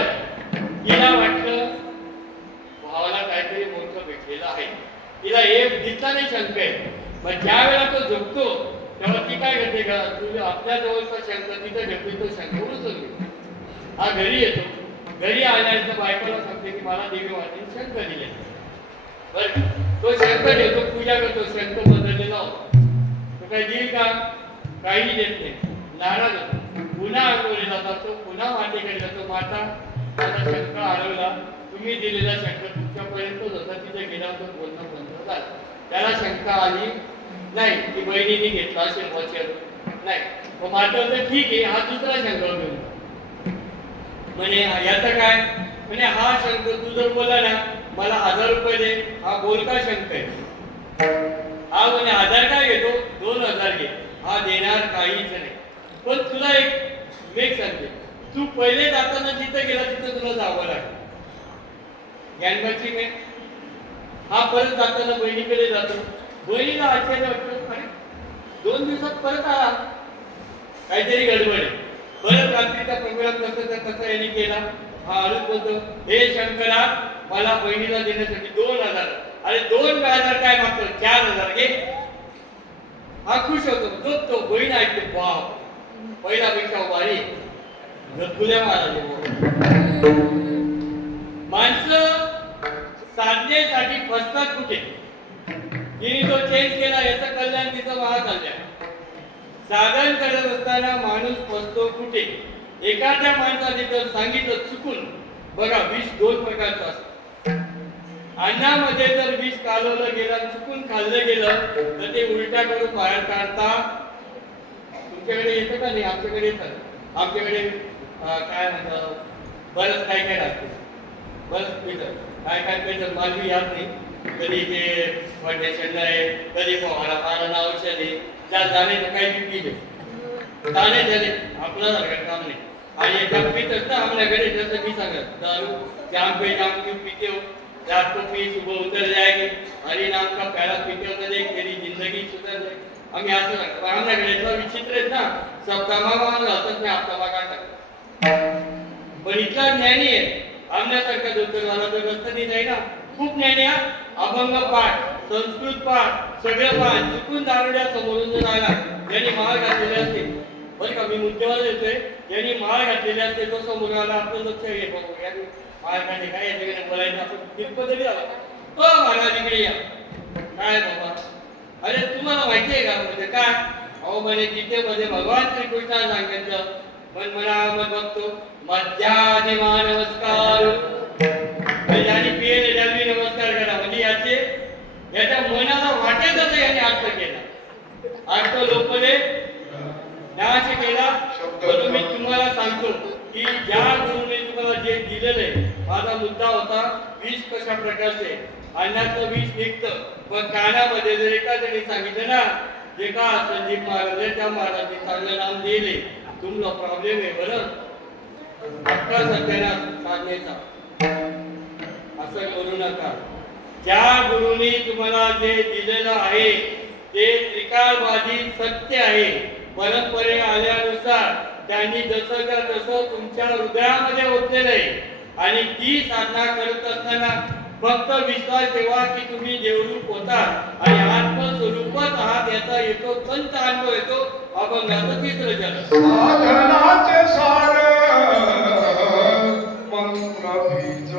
तिला वाटलं भावाला काहीतरी मोठं भेटलेलं आहे, तिला एक दिसला नाही शंख आहे. मग ज्या वेळेला तो झोपतो तेव्हा ती काय करते का, तुझ्या आपल्या जवळचा शंख तिथं ठेवते, तो शंख उचलतो. हा घरी येतो, घरी आल्यानंतर बायकोला सांगते की मला देवी मातेने शंख दिले. बरं तो शंख देतो, पूजा करतो, शंख बदललेला होता. तो काय देईल का? काही देत नाही, नाराज होतो. पुन्हा आंघोळीला जातो, पुन्हा मातेकडे जातो, माता माझा शंख हरवला, तुम्ही दिलेला शंख तुमच्यापर्यंत होता, तिथे गेला तर बोलणं बंद झालं. त्याला शंका आली नाही की बहिणीने घेतला असेल वचन नाही. मग माता होतं ठीक आहे, हा दुसरा शंख घेऊन म्हणे याचं काय, म्हणे हा शंख तू जर बोला ना मला 1000 रुपये दे, हा बोलका शंख आहे. हा म्हणे 1000 काय घेतो, 2000 घे, हा देणार काहीच नाही. पण तुला एक मेक सांगते, तू पहिले जाताना जिथं गेला तिथं तुला जावं लागेल. ज्ञानबाची मेक. हा परत जाताना बहिणीकडे जातो, बहिणीला आश्चर्य वाटतं, अरे 2 दिवसात परत आला, काहीतरी गडबड आहे. परत रात्रीचा प्रोग्राम कसं यांनी केला. हा हळूच बोलतो, हे शंकरा मला बहिणीला देण्यासाठी 2000. अरे 2000 काय मागतो, 4000 घे. हा खुश होतो, झोपतो. बहीण ऐकते, वाव पहिल्यापेक्षा वारी झटकुल्या माराले. माणसं साधनेसाठी फसतात कुठे, तिने तो चेंज केला, याचं कल्याण तिचं महाकल्याण. साधन करत असताना माणूस फसतो कुठे. एखाद्या माणसाने जर सांगितलं चुकून, बघा विष 2 प्रकारचं असतं. अन्नामध्ये जर विष कालवलं गेलं, चुकून खाल्लं गेलं तर ते उलट्या करून बाहेर काढता. तुमच्याकडे येतं का नाही? आमच्याकडे येतात. आमच्याकडे काय म्हणतात, बरंच काय काय लागतं, बरंच पितं, काय काय पितं मला याद नाही. कधी ते फंडेशन आहे, कधी मारायला औषध आहे, त्या जाणे तर काही पिकली जाणे झाले आपल्यासारखं काम नाही. आणि एका पितच ना आपल्याकडे जसं मी सांगत दारू जाम पे जाम क्यों पीते हो, रात को पी सुबह उतर जाएगी, हरी नाम का प्याला पीते हो तर तेरी जिंदगी सुधर जाए. आम्ही असं सांगतो. आमच्याकडे इतकं विचित्र आहेत ना, सब तमाम घालतात नाही, हप्ता टाकतात. पण इतका ज्ञानी आहे आमच्यासारखा डॉक्टरवाला तर रस्त्याने जाई ना. खूप ज्ञानी हा. अभंग पाठ, संस्कृत पाठ, सगळं पाठ चुकून दारुड्या समोरून जर आला, ज्यांनी माळ घातलेले असते, बरं का मी मुद्द्यावर येतोय, ज्यांनी माळ घातलेले असते तो समोर आला, आपलं लक्ष घे बाबा, बायकाने काय याच्याकडे बोलायचं असं कितपत तरी आलं हो महाराज इकडे या काय बाबा अरे तुम्हाला माहिती आहे का म्हणजे काय अहो म्हणे गीतेमध्ये भगवान श्रीकृष्णाने सांगितलं पण म्हणा मग बघतो मध्यादिमा नमस्कार ज्याने पिये त्याने नमस्कार करा म्हणजे याच्या मनाला वाटेल तसं याने अर्थ केला अर्थ लोकले न्यास केला म्हणून मी तुम्हाला सांगतो की ज्या गुरुने तुम्हाला जे दिलेलं आहे माझा मुद्दा होता विष कशा प्रकारचे अन्नातलं विष निघतं पण कानामध्ये जर एखाद्याने सांगितलं ना जे का संदीप महाराज त्या महाराजांनी चांगलं नाम दिले तुमचा प्रॉब्लेम आहे बरं अक्का सत्यानाश साधनेचा असं करू नका ज्या गुरुनी तुम्हाला जे दिलेलं आहे ते त्रिकालवादी सत्य आहे परंपरे आल्यानुसार त्यांनी जसं का तसं तुमच्या हृदयामध्ये ओतलेलं आहे आणि ती साधना करत असताना फक्त विश्वास ठेवा की तुम्ही देवरूप होता आणि आत्मस्वरूपच आहात याचा येतो पंत अनुभव येतो अभंगाचं तिसरं चरण साधनाचे सार मंत्र बीज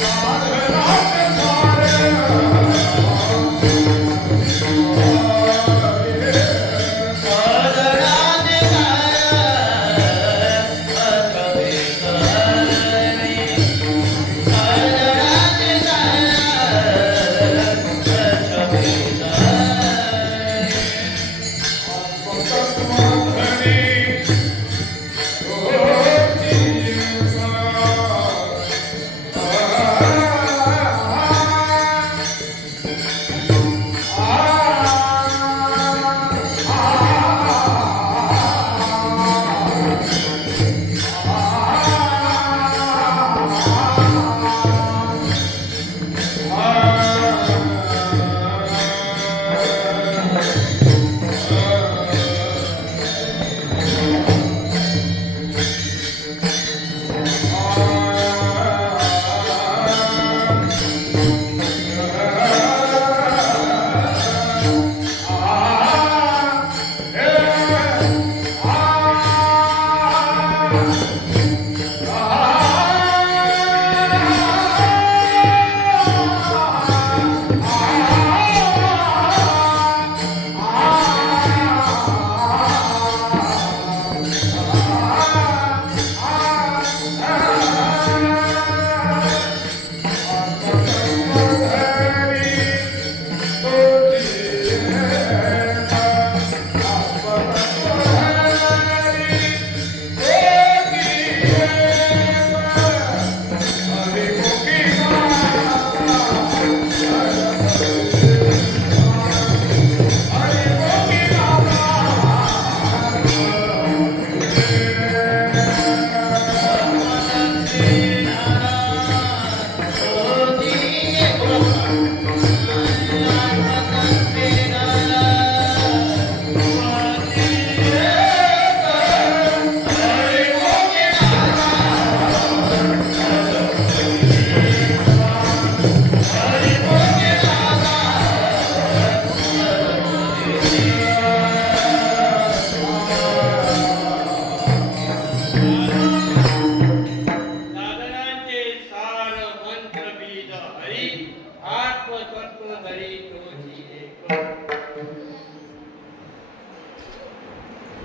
साधनाचे सार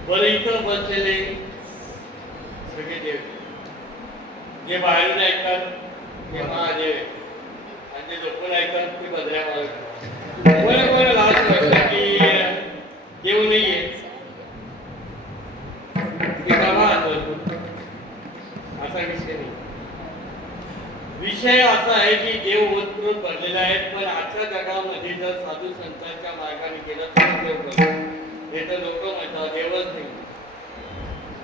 बरं इथं बसलेले सगळे देव जे बाहेरून ऐकतात ते महादेव आणि जे झोपून ऐकतात ते भद्र्या बरं बरं लास्ट वाटतं की देव नाहीये असा विषय नाही विषय असा आहे की देव ओतप्रोत भरलेला आहे पण आजच्या जगामध्ये जर साधू संतांच्या मार्गाने गेलं तर देव करतो हे तर लोक म्हणतात देवच नाही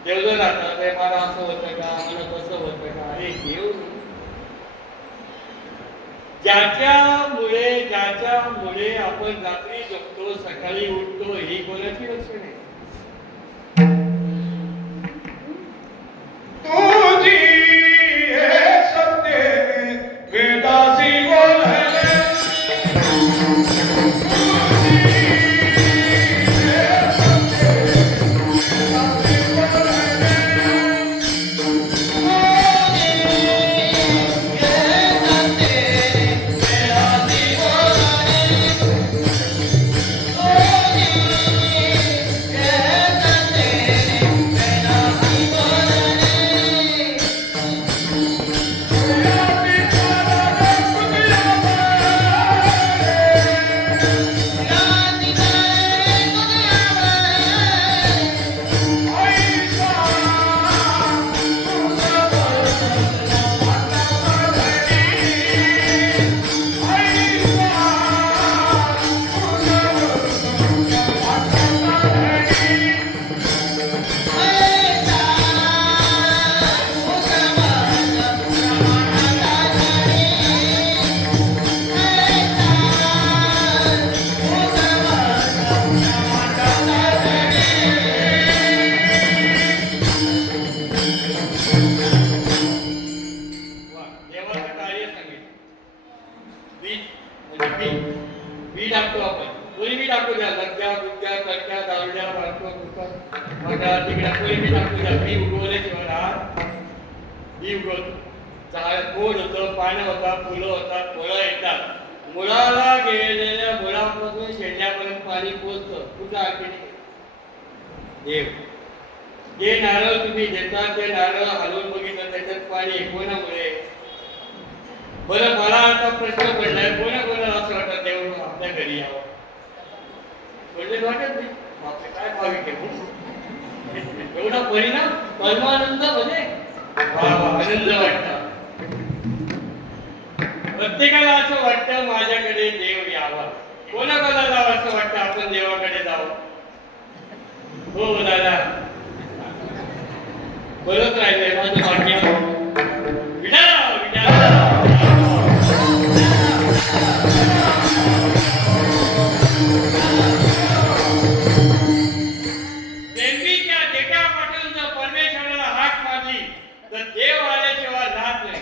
देव जर राहतात ते मला असं होतं का मला कसं होतं का अरे देव ज्याच्यामुळे आपण रात्री जगतो सकाळी उठतो ही कोणाची लक्षण आहे तुझी हे सत्य वेदासी बोलले तुझी हे सत्य वेदासी बोलले टाकतो आपण कोणी टाकू द्या लग्या बुद्ध्या तडक्या दारुड्या बाळको मग तिकडे कोणी टाकू द्या मी उगवल्याशिवाय राहत मी उगवतो झाड गोड होतं पानं होतात फुलं होतात फळं येतात मुळाला गेलेल्या मुळापासून शेंड्यापर्यंत पाणी पोचतं कुठं आणखी देव जे नारळ तुम्ही देता ते नारळ हलवून बघितलं त्याच्यात पाणी कोणामुळे बरं मला आता प्रश्न पडलाय कोणाला असं वाटत देव आपल्या घरी यावं म्हणजे वाटत नाही आपले काय भाविक आहे एवढा परिणाम परमानंद मध्ये आनंद वाटत प्रत्येकाला असं वाटतं माझ्याकडे देव यावा कोणाला असं वाटतं आपण देवाकडे जावं हो दादा बरंच राहिलंय माझं वाक्य देवीच्या देठा पाठवून जर परमेश्वराला हाक मारली तर देव आल्याशिवाय राहत नाही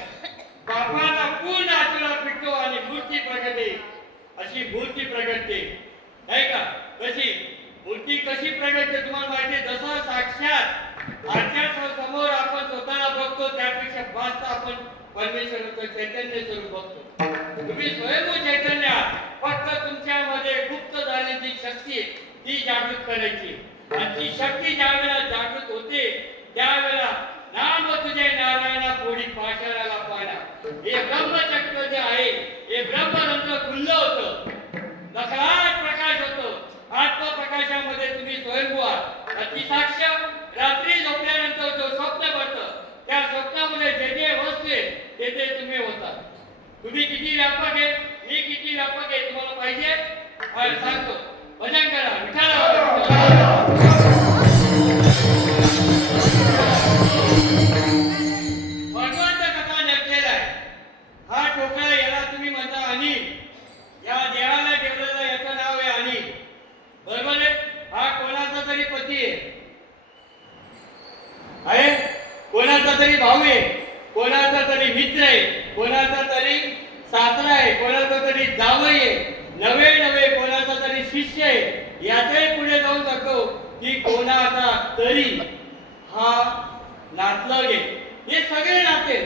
बापाचा पूर्ण आचरा पिटतो आणि मूर्ती प्रगटे अशी मूर्ती प्रगटते नाही का कशी मूर्ती कशी प्रगटते तुम्हाला माहिती आहे जसं साक्षात आरच्या समोर आपण स्वतःला बघतो त्यापेक्षा जास्त आपण परमेश्वराचं चैतन्य स्वरूप बघतो तुम्ही स्वयंभू चैतन्य आहात फक्त तुमच्यामध्ये गुप्त झालेली शक्ती ती जागृत करायची आणि ती शक्ती ज्या वेळेला जागृत होते त्यावेळेला नाम तुझे नारायणा पोळी पाशाला पाना हे ब्रह्मचक्र जे आहे हे ब्रह्मरंध्र खुल्लं होतं नकळत प्रकाश होतो आत्मप्रकाशामध्ये तुम्ही स्वयंभू आहात अति साक्ष रात्री झोपल्यानंतर जो स्वप्न पडतं त्या स्वप्नामध्ये जे जे वस्तू आहे ते ते तुम्ही होतात तुम्ही किती व्यापक आहे मी किती व्यापक आहे तुम्हाला पाहिजे सांगतो भजन करा विठाला भगवंत कसा नटलेला आहे हा ठोकळा याला तुम्ही म्हणता अनिल या देहाला ठेवलेलं याचं नाव आहे अनिल बरोबर आहे हा कोणाचा तरी पती आहे कोणाचा तरी भाऊ आहे कोणाचा तरी मित्र आहे कोणाचा तरी सासरा आहे कोणाचा तरी जावई आहे नवे नवे कोणाचा तरी शिष्य आहे याच्याही पुढे जाऊन सांगतो की कोणाचा तरी हा नातलग आहे हे सगळे नाते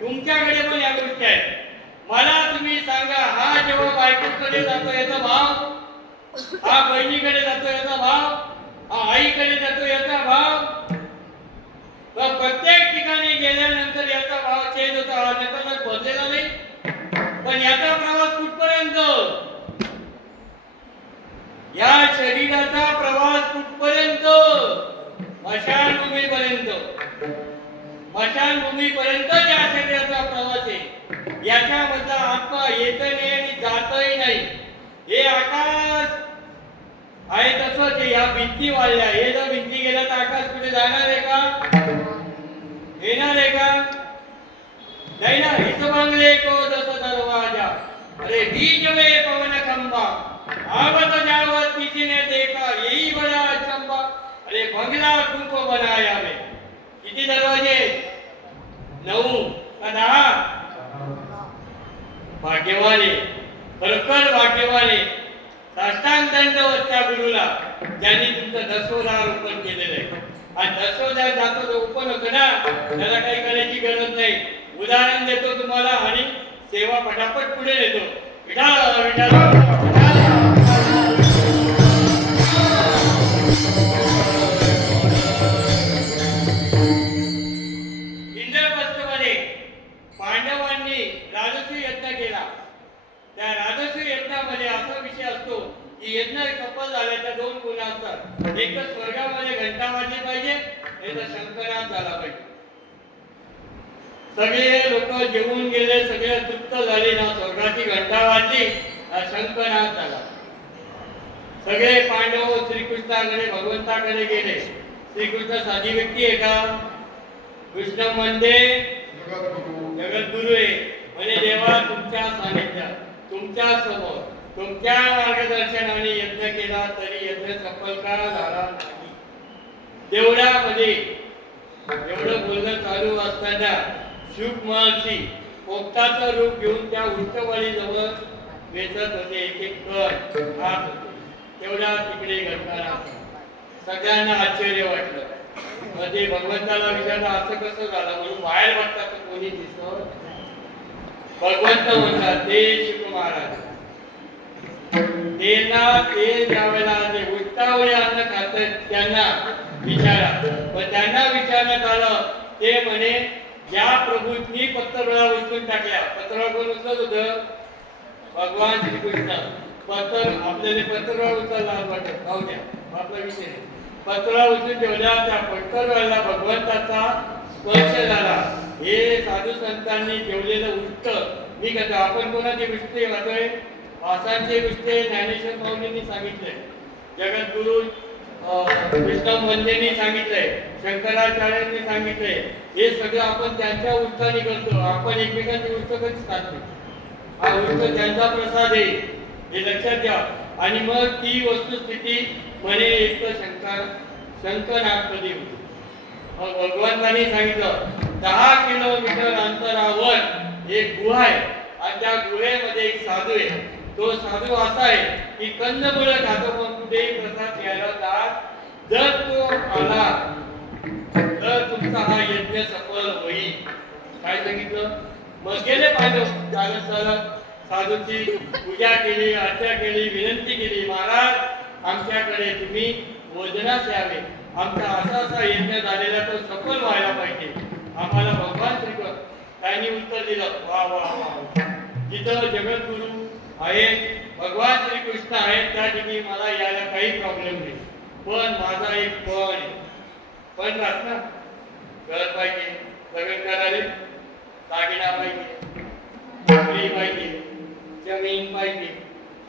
तुमच्याकडे पण या गोष्टी आहेत मला तुम्ही सांगा हा जेव्हा बायकोकडे जातो याचा भाव हा बहिणीकडे जातो याचा भाव हा आईकडे जातो याचा भाव प्रत्येक ठिकाणी गेल्यानंतर याचा भाव चेंज होता हा नकळत बदलेला नाही पण याचा प्रवास कुठपर्यंत या शरीराचा प्रवास कुठपर्यंत मशानभूमीपर्यंत मशानभूमीपर्यंत ज्या शरीराचा प्रवास आहे याच्यामधला आत्मा येत नाही आणि जातही नाही हे आकाश आहे तसंच या भिंती वाढल्या हे जर भिंती गेल्या तर आकाश कुठे जाणार आहे का येणार आहे का नाही ना हिच बांगले को जस दरवाजा अरे बीज में पवन खंबा आवत जावत किसी ने देखा यही बड़ा अचंबा अरे बंगला तुमको बनाया मैं किती दरवाजे 9 का 10 भाग्यवाने खरोखर भाग्यवाने साष्टांग दंडवत त्या गुरुला ज्यांनी तुमचं दसोदारोपण केलेलं आहे आणि दसोदा जातो रोपण होतं ना त्याला काही करायची गरज नाही उदाहरण देतो तुम्हाला आणि सेवा पटापट पुढे नेतो विठाल विठाल इंद्रप्रस्थमध्ये पांडवांनी राजसूय यज्ञ केला त्या राजसूय यज्ञामध्ये असा विषय असतो की यज्ञ सफल झाल्याच्या 2 गुण असतात एक तर स्वर्गामध्ये घंटा वाजली पाहिजे नाही तर शंकरात झाला पाहिजे सगळे लोक जेवून गेले सगळे तृप्त झाले ना स्वर्गाची घंटा वाजली शंकरात झाला सगळे पांडव श्रीकृष्णाकडे भगवंताकडे गेले श्रीकृष्ण साधी व्यक्ती आहे का कृष्ण म्हणजे जगद्गुरु आहे म्हणजे देवा तुमच्या सानिध्यात तुमच्या समोर तुमच्या मार्गदर्शनाने यज्ञ केला तरी यज्ञ सफल का झाला नाही देवळामध्ये एवढं बोलणं चालू असताना शुक महर्षी पोपटाचं रूप घेऊन त्या उंटवाडी जवळ वेचत होते, एक एक कण खात होते. तेवढ्या तिकडे घडणारा सगळ्यांना आश्चर्य वाटलं. मध्ये भगवंताला विचारलं असं कसं झालं म्हणून बाहेर बघतात तर कोणी दिसत. भगवंत म्हणतात ते शुक महाराज त्यांना ते ज्यावेळेला ते उष्टावळी अन्न खातात त्यांना विचारा. पण त्यांना विचारण्यात आलं ते म्हणे ज्या प्रभूंनी पत्रवळा उचलून टाकल्या. पत्रवळा कोण उचलत होतं? भगवान श्रीकृष्ण. आपल्याला पत्रवळा उचलला वाटत पाहू द्या आपला विषय नाही. पत्रवळा उचलून ठेवल्या त्या पत्रवळ्याला भगवंताचा स्पर्श झाला. हे साधू संतांनी ठेवलेलं उष्ट मी करतो. आपण कोणाचे उष्टे वाटोय? आसांचे उष्टे ज्ञानेश्वर माऊलींनी सांगितलंय, जगद्गुरु कृष्ण वंदेंनी सांगितलंय, शंकराचार्यांनी सांगितलंय. हे सगळं आपण त्यांच्या उष्टाने करतो. आपण एकमेकांचे उष्ट कधीच खात नाही. हा उष्ट त्यांचा प्रसाद आहे हे लक्षात घ्या. आणि मग ती वस्तुस्थिती म्हणे एक तर शंकनागपदी होती. मग भगवंतांनी सांगितलं 10 किलोमीटर अंतरावर एक गुहा आहे आणि त्या गुहेमध्ये एक साधू आहे. तो साधू असा आहे की कंदमुळं खातो पण कुठेही प्रसाद घ्यायला जात. जर तो आला तर तुमचा हा यज्ञ सफल होईल. काय सांगितलं? मग गेले पाहिजे चालत चालत साधूची पूजा केली, अर्चा केली, विनंती केली, महाराज आमच्याकडे तुम्ही भोजनास यावे. आमचा असा असा यज्ञ झालेला तो सफल व्हायला पाहिजे. आम्हाला भगवान श्रीकृष्ण त्यांनी उत्तर दिलं वा वा वा. जिथं जगद्गुरु आहेत, भगवान श्रीकृष्ण आहेत त्या ठिकाणी मला यायला काही प्रॉब्लेम नाही. पण माझा एक पण आहे. पण राहत ना घर पाहिजे, लग्न करायला दागिना पाहिजे, नोकरी पाहिजे, जमीन पाहिजे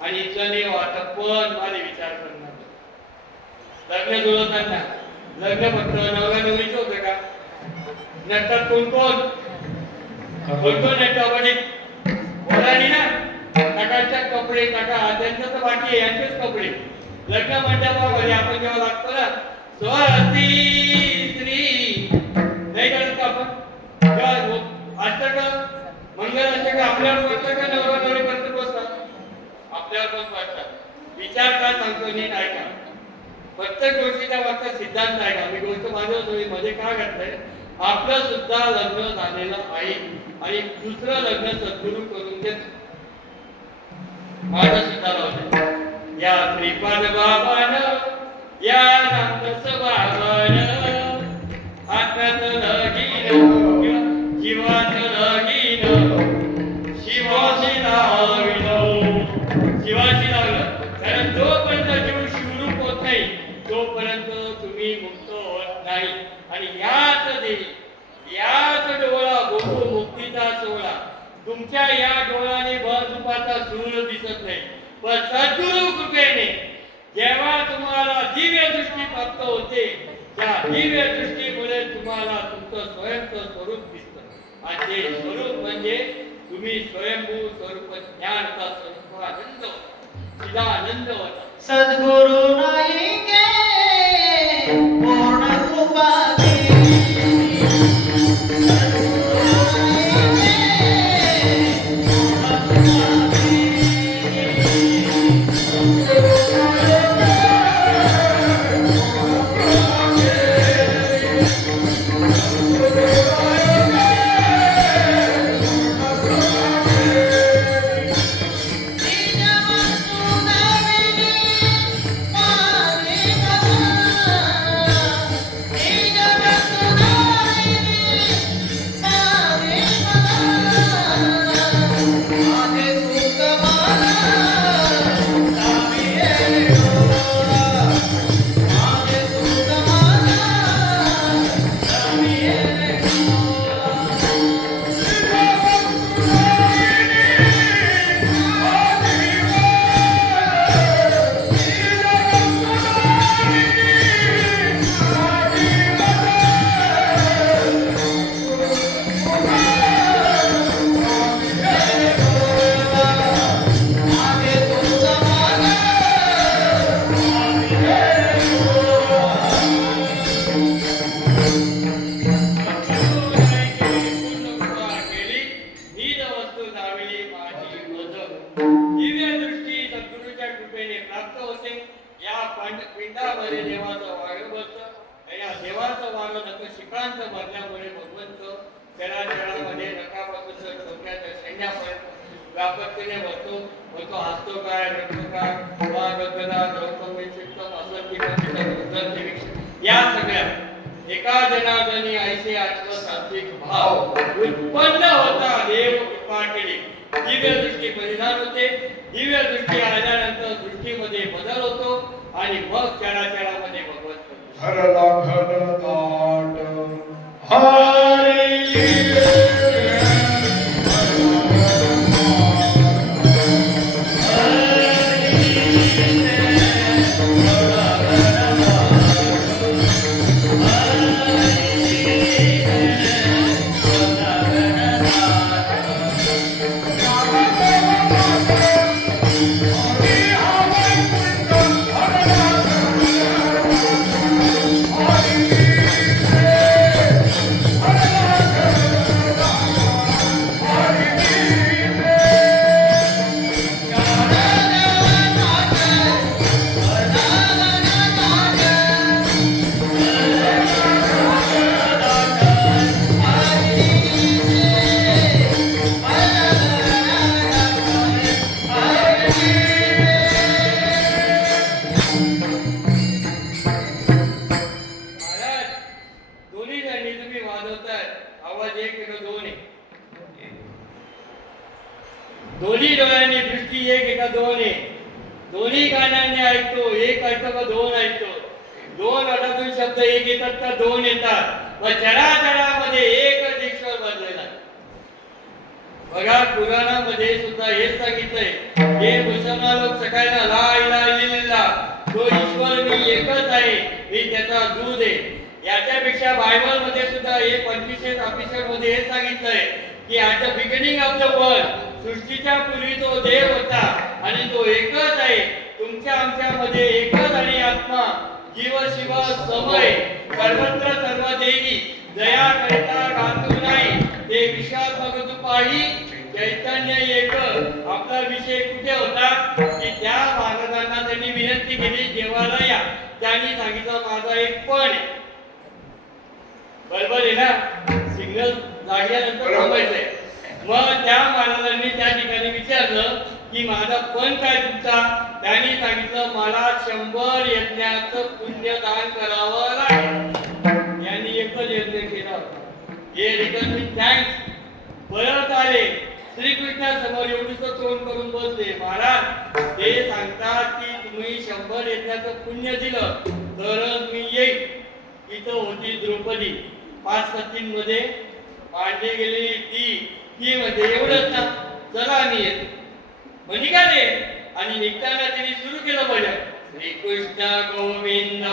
आणि इथलं नाही वाटत. पण मला विचार करणार लग्न जुळवताना लग्न फक्त नवरा नवरीच होतं का? नंतर कोण कोण कोण कोण येतो? बोलानी ना सकाळच्या कपडे टाका त्यांचं तर बाकी आहे यांचेच कपडे. लग्न मंडपामध्ये आपण जेव्हा लागतो ना स्वस्ती स्त्री नाही करत का आपण? अष्टक मंगलाष्टक आपल्यावर वाटतं का नवरा नवरी पर्यंत बसतात? आपल्यावर पण वाटतात. विचार का सांगतो नीट ऐका. प्रत्येक गोष्टीचा वाटतं सिद्धांत आहे का? मी गोष्ट माझ्या मध्ये का घातलंय? आपलं सुद्धा लग्न झालेलं आहे आणि दुसरं लग्न सद्गुरू करून देत. माझं सुद्धा लावलं या श्रीपाद बाबानं या रामदास बाबानं आत्म्याचं लगीन जीवाचं लगीन शिवाशी लावलं. शिवाशी लावलं कारण जोपर्यंत जीव शिवरूप होत नाही तोपर्यंत तुम्ही मुक्त होत नाही. आणि याच डोळा गोकुळ मुक्तीचा सोहळा. तुमच्या या डोळ्याने भर दुपारचा सूर्य दिसत नाही, पण सद्गुरु कृपेने जेव्हा तुम्हाला दिव्य दृष्टी प्राप्त होते त्या दिव्य दृष्टीमुळे तुम्हाला तुमचं स्वयंचं स्वरूप दिसतं. आणि ते स्वरूप म्हणजे तुम्ही स्वयंभू स्वरूप ज्ञानचा स्वरूप आनंद चिदानंद होता. सद्गुरु नाही गे पूर्ण कृपा दे. Hare शून्यापर्यंत व्यापकतेने भरतो तो हसतो काय रडतो काय वा गगना गौतम चित्तम असंख्य या सगळ्या एका जनार्दनी ऐसे आत्मसात्विक भाव उत्पन्न होता देव कृपा केली दिव्य दृष्टी परिधान होते दिव्य दृष्टी आल्यानंतर दृष्टीमध्ये बदल होतो आणि मग चराचरामध्ये भगवत हरला घनदाट हरी दोन्ही डोळ्यांनी दृष्टी एक एका दोन आहे दोन्ही कानांनी ऐकतो एक ऐकतो का दोन ऐकतो दोन अटातून शब्द एक येतात का दोन येतात व चराचरामध्ये एकच ईश्वर बनलेला बघा पुराणामध्ये सुद्धा हेच सांगितलंय हे मुसलमान लोक सकाळी ला इलाहा इल्लल्लाह तो ईश्वर मी एकच आहे मी त्याचा दूध आहे याच्यापेक्षा बायबल मध्ये सुद्धा हे 25 ऑफिसर मध्ये हे सांगितलंय की at the beginning of the world सृष्टीच्या पूर्वी तो देव होता आणि तो एकच आहे तुमच्या आमच्यामध्ये एकच आणि आत्मा जीव शिव समय सर्वत्र सर्व देवी दया करिता गांधू नाही ते विश्वात्मक तू पाही चैतन्य एक आपला विषय कुठे होता की त्या महाराजांना त्यांनी विनंती केली देवाला या त्यांनी सांगितलं माझा एक पण बरोबर आहे ना सिग्नल लागल्यानंतर थांबायचंय मग त्या महाराजांनी त्या ठिकाणी विचारलं की माझा पण काय तुमचा त्यांनी सांगितलं मला 100 यज्ञाचं पुण्यदान करावं लागेल यांनी एकच यज्ञ केला होता हे रिटर्न थँक्स परत आले श्रीकृष्णासमोर एवढंच तोंड करून बसले महाराज ते सांगतात की तुम्ही 100 यज्ञाचं पुण्य दिलं तरच मी येईल इथं होती द्रौपदी 5 सतींमध्ये पांडे गेलेली ती मध्ये एवढंच ना चला मी येतो म्हणजे का रे आणि निघताना त्यांनी सुरू केलं भजन श्रीकृष्ण गोविंद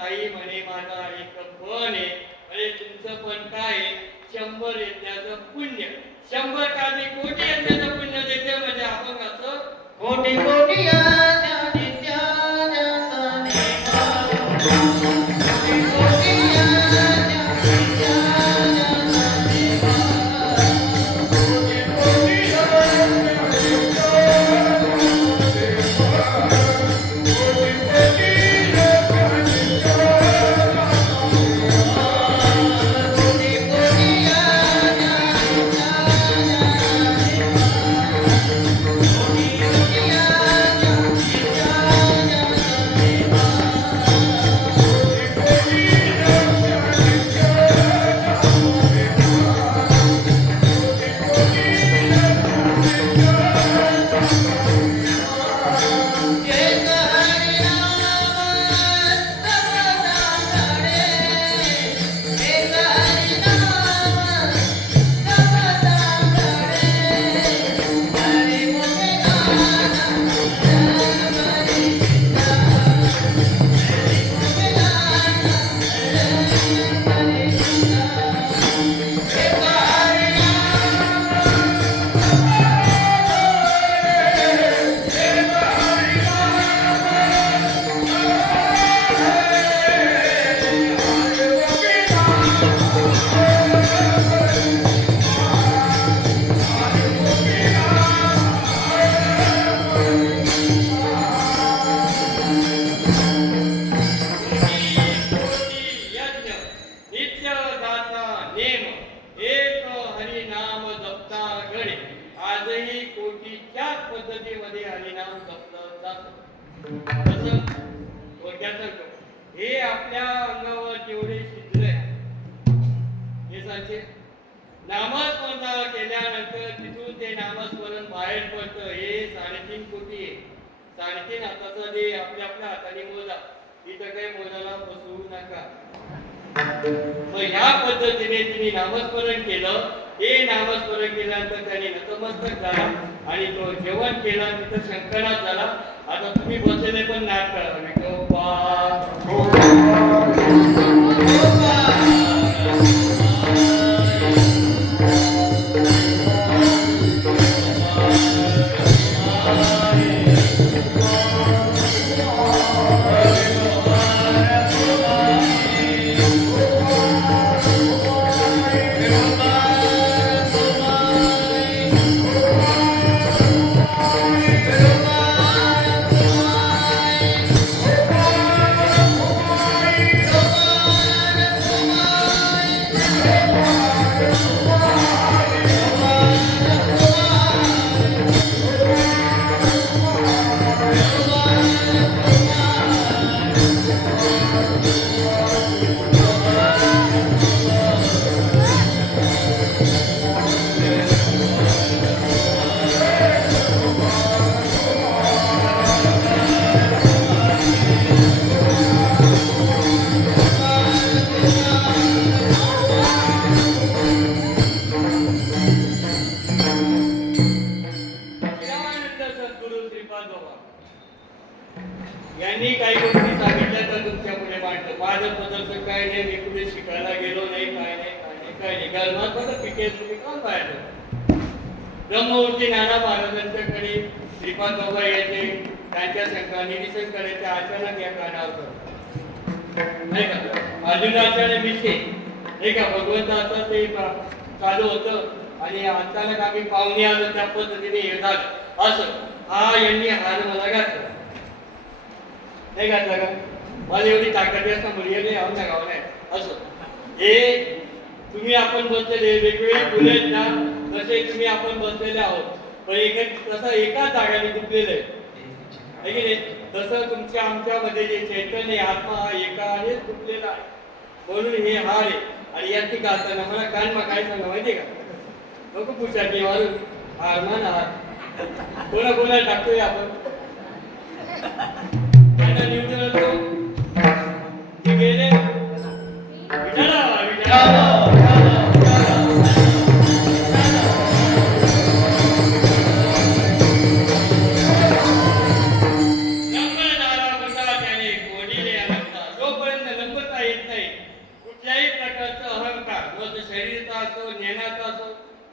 हरे म्हणे माझा एक पण आहे अरे तुमचं पण काय 100 यज्ञाचं पुण्य 100 का मी कोटी यज्ञाचं पुण्य देते म्हणजे आपण असं कोटी कोटी आजही कोटीच्याच पद्धतीमध्ये हरिनाम जपलं जातं. तसं थोडक्यात सांगतो, हे आपल्या अंगावर जेवढे शिद्र आहे हे सांगते, नामस्मरण केल्यानंतर तिथून ते नामस्मरण बाहेर पडतं. हे 3.5 कोटी आहे. 3.5 हाताचा जे आपल्या आपल्या हाताने मोजा, इथं काही मोजाला बसवू नका. मग ह्या पद्धतीने तिने नामस्मरण केलं. हे नामस्मरण केल्यानंतर त्याने नतमस्तक झाला आणि तो जेवण केला. तिथं शंकरनाथ झाला. आता तुम्ही बसलेले पण नाट करा, यांनी काही गोष्टी सांगितल्या तर तुमच्या पुढे मांडलं. माझं पदार्थ काय नाही, मी पुढे शिकायला गेलो नाही, काय नाही गलमात पिके तुम्ही कोण पाहिलं. ब्रह्ममूर्ती नाना महाराजांच्याकडे श्रीपाद बाबा यायचे, त्यांच्या संघाने निरीक्षण करायचे. अचानक या कानावर नाही का अर्जुनाचार्य मिशे नाही का भगवंताचं ते चालू होतं आणि अचानक आम्ही पाहुणे आलो, त्या पद्धतीने हे झालं. असं हा यांनी हार मला घातला नाही घातला का, मला एवढी ताकद असता मुली नाही आमच्या गाव नाही. असं हे तुम्ही आपण बसलेले वेगवेगळे फुले ना, जसे तुम्ही आपण बसलेले आहोत, पण तसं एकाच जागाने दुखलेलं आहे की नाही. तसं तुमच्या आमच्यामध्ये जे चैतन्य आत्मा हा एकानेच दुखलेला आहे. म्हणून हे हार आहे. आणि याची घालताना मला कानमा काय सांगा माहितीये का, नको पुढच्या की मारून हार मान हार कोणाला टाकतोय आपण त्यांना निवडून होतो ते गेले विचारा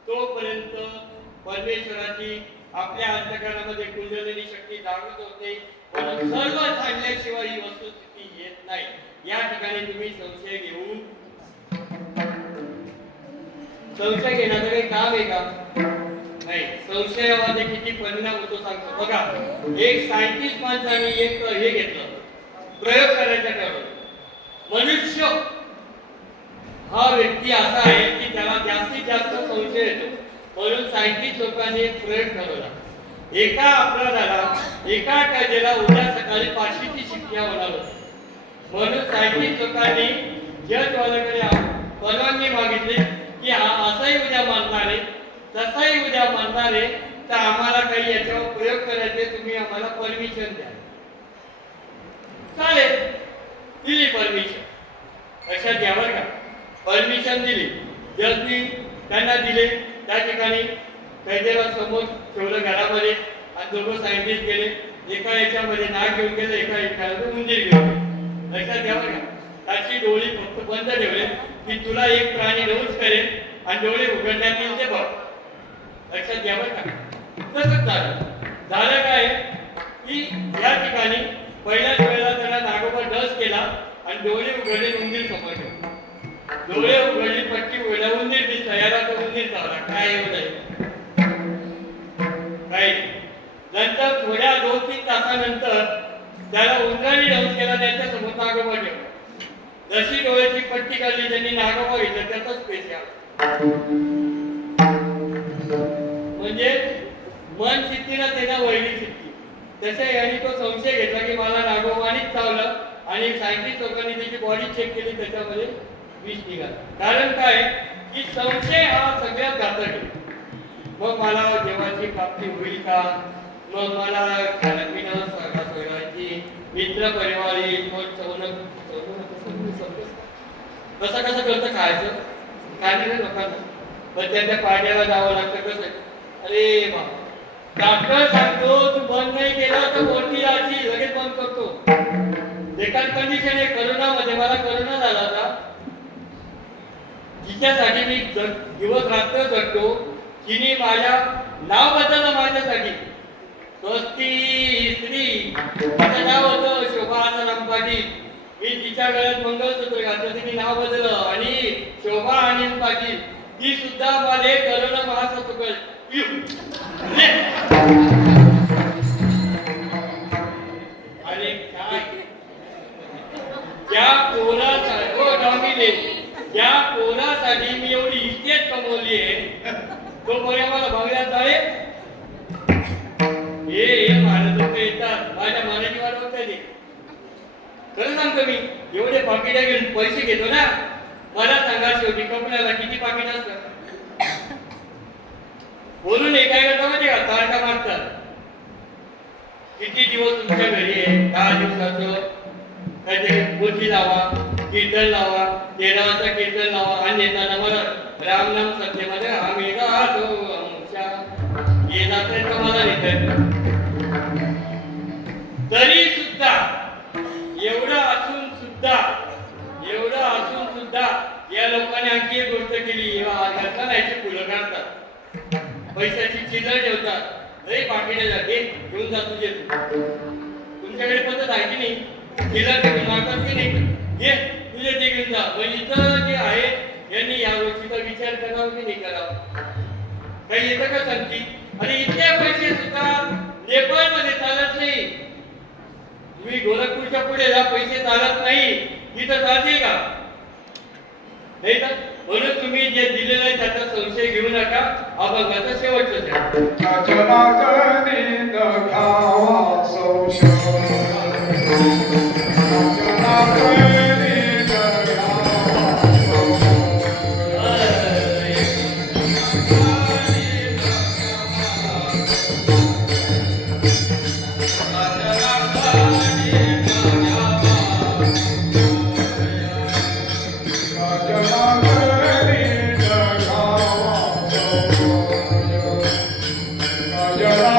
तोपर्यंत परमेश्वराची आपल्या अंतःकरणामध्ये कुंडलिनी शक्ती जागृत होते. म्हणून सर्व सांगल्याशिवाय ही वस्तुस्थिती येत नाही. या ठिकाणी तुम्ही संशय घेऊन संशय घेण्याचं काही काम आहे का नाही. संशयामध्ये किती परिणाम होतो सांगतो बघा. एक सायंटिस्ट माणसाने एक हे घेतलं, प्रयोग करायचा ठरवलं. मनुष्य हा व्यक्ती असा आहे की त्याला जास्तीत जास्त संशय येतो. म्हणून सायंटिस्ट लोकांनी एक प्रयोग ठरवला. एका अपराधाला एका कैद्याला उद्या सकाळी फाशीची शिक्षा होणार होती. म्हणून सायंटिस्ट लोकांनी जजवाल्याकडे परवानगी मागितली की असंही उद्या मारणार आहे, तसंही उद्या मारणार आहे, तर आम्हाला काही याच्यावर प्रयोग करायचे, तुम्ही आम्हाला परमिशन द्या. चालेल, दिली परमिशन. लक्षात घ्यावर का, परमिशन दिली. जजनी त्यांना दिले. त्या ठिकाणी कैद्याला समोर ठेवलं घरामध्ये आणि दोघं सायंटिस्ट गेले. एका याच्यामध्ये नाग घेऊन गेले, एका याच्यामध्ये उंदीर घेऊन गेले. लक्षात घ्यावं का, त्याची डोळी फक्त बंद ठेवले की तुला एक प्राणी रोज करेल आणि डोळे उघडण्यात येईल ते बघ. लक्षात घ्यावं का, तसंच झालं काय की या ठिकाणी पहिल्याच वेळेला त्याला नागोबा डस केला आणि डोळे उघडले, उंदीर समोर ठेवले. डोळे उघडली, पट्टी उघडल्या, उंदीर दिसला. याला तो उंदीर चावला. काय एवढं काही नंतर थोड्या 2-3 तासानंतर त्याला उंदराने डस केला, त्याच्या समोर नागोबा ठेवला. जशी डोळ्याची पट्टी काढली त्यांनी, नागोबा घेतला, त्याचाच पेश आला. म्हणजे म्हणजे मन चित्ती ना त्यांना वैरी चित्ती. तसे यांनी तो संशय घेतला की मला नागोबानीच चावलं आणि सायंटिस्ट लोकांनी त्याची बॉडी चेक केली, त्याच्यामध्ये विष निघाला. कारण काय की संशय हा सगळ्यात घातक आहे. मग मला देवाची प्राप्ती होईल का, मग मला खाणंपिणं सोयराची मित्र परिवार येईल, मग कसं करतं खायचं काय नाही लोकांना. पण त्या पाड्याला जावं लागतं. कसं अरे बाबा डॉक्टर सांगतो तू बंद नाही केला तर कोणती याची लगेच बंद करतो. बेकार कंडिशन आहे. करोनामध्ये मला करोना झाला होता, जिच्यासाठी मी दिवस रात्र जगतो. तिने माझ्या नाव बदललं माझ्यासाठी. स्वस्ती स्त्री तिचं नाव होतं शोभा आसाराम पाटील. मी तिच्या गळ्यात मंगळसूत्र घातलं, तिने नाव बदललं आणि शोभा अनिल पाटील. ती सुद्धा मला करोना महासत्व आणि काय त्या पोरासाठी त्या पोरासाठी मी एवढी इज्जत कमवली आहे. तो पोऱ्या मला बघण्यात जाळे हे भारत लोक येतात माझ्या मनाची वाट बघता ते. खरं सांगतो मी एवढे पाकिटा घेऊन पैसे घेतो ना. मला सांगा शेवटी कपड्याला किती पाकिट असतं बोलून हे काय करता माहिती का, तारखा मागतात. किती दिवस तुमच्या घरी आहे, 10 दिवसाचं काहीतरी पोथी लावा, कीर्तन लावा, देवाचं कीर्तन लावा आणि येताना मला रामनाम सत्यमध्ये आम्ही राहतो हे जात मला नेतात. तरी सुद्धा एवढं असून सुद्धा या लोकांनी आणखी एक गोष्ट केली. घातला नाही फुलं काढतात, पैशाची चिल्लर ठेवतात. अरे पाकिटाला दे घेऊन जा तुझे. तुमच्याकडे पद्धत आहे की नाही, चिल्लर घेऊन मागतात की नाही, घे तुझे ते घेऊन जा. पण इथं जे आहे यांनी या गोष्टीचा विचार करावा की नाही करावा, काही येतं का सांगती. आणि इतके पैसे सुद्धा नेपाळमध्ये चालत नाही. तुम्ही गोरखपूरच्या पुढे जा, पैसे चालत नाही, इथं चालतील का नाही तर. म्हणून तुम्ही जे दिलेलं आहे त्याचा संशय घेऊ नका. अभंगाचा शेवटचं Yeah.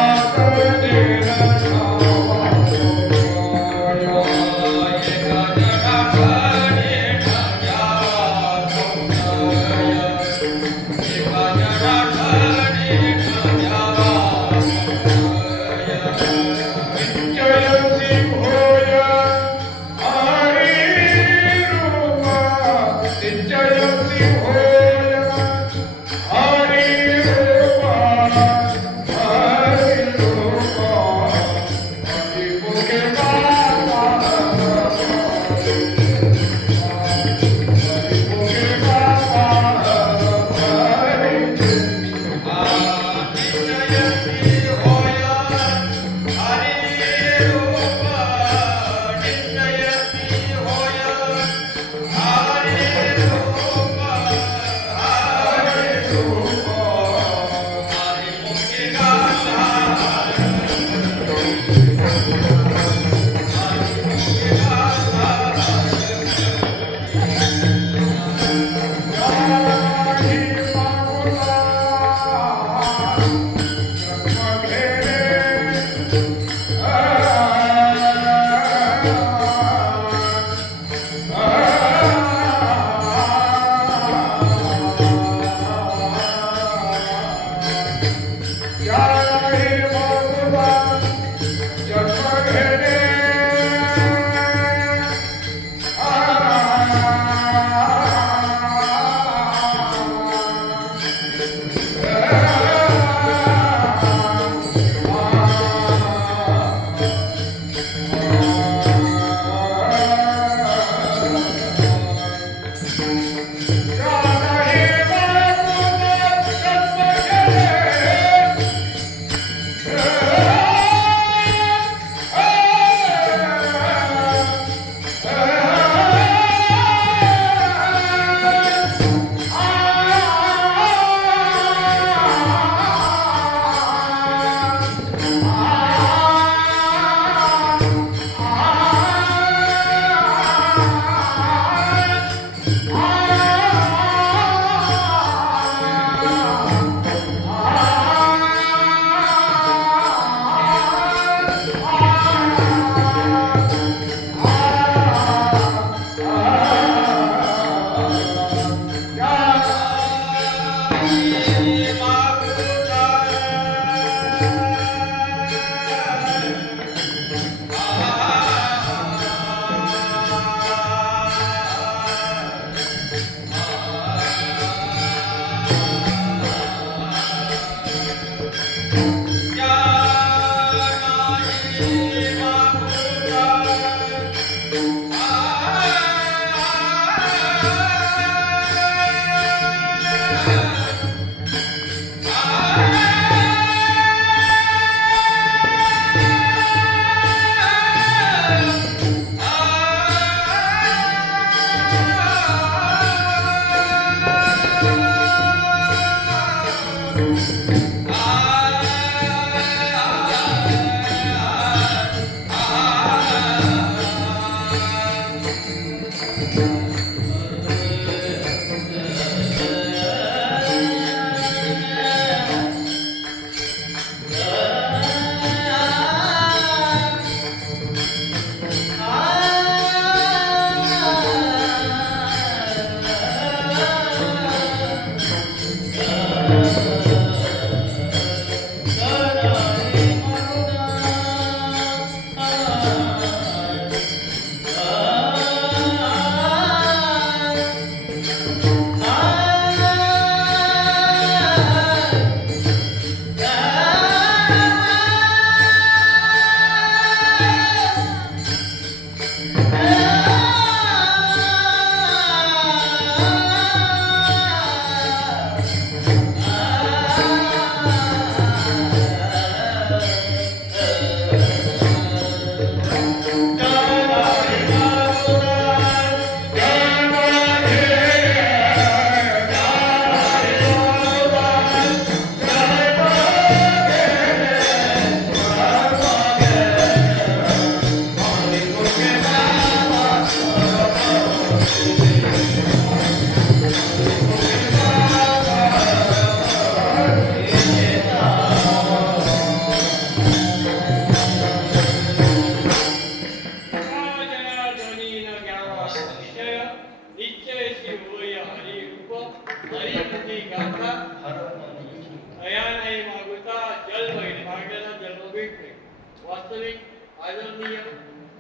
वास्तविक आदरणीय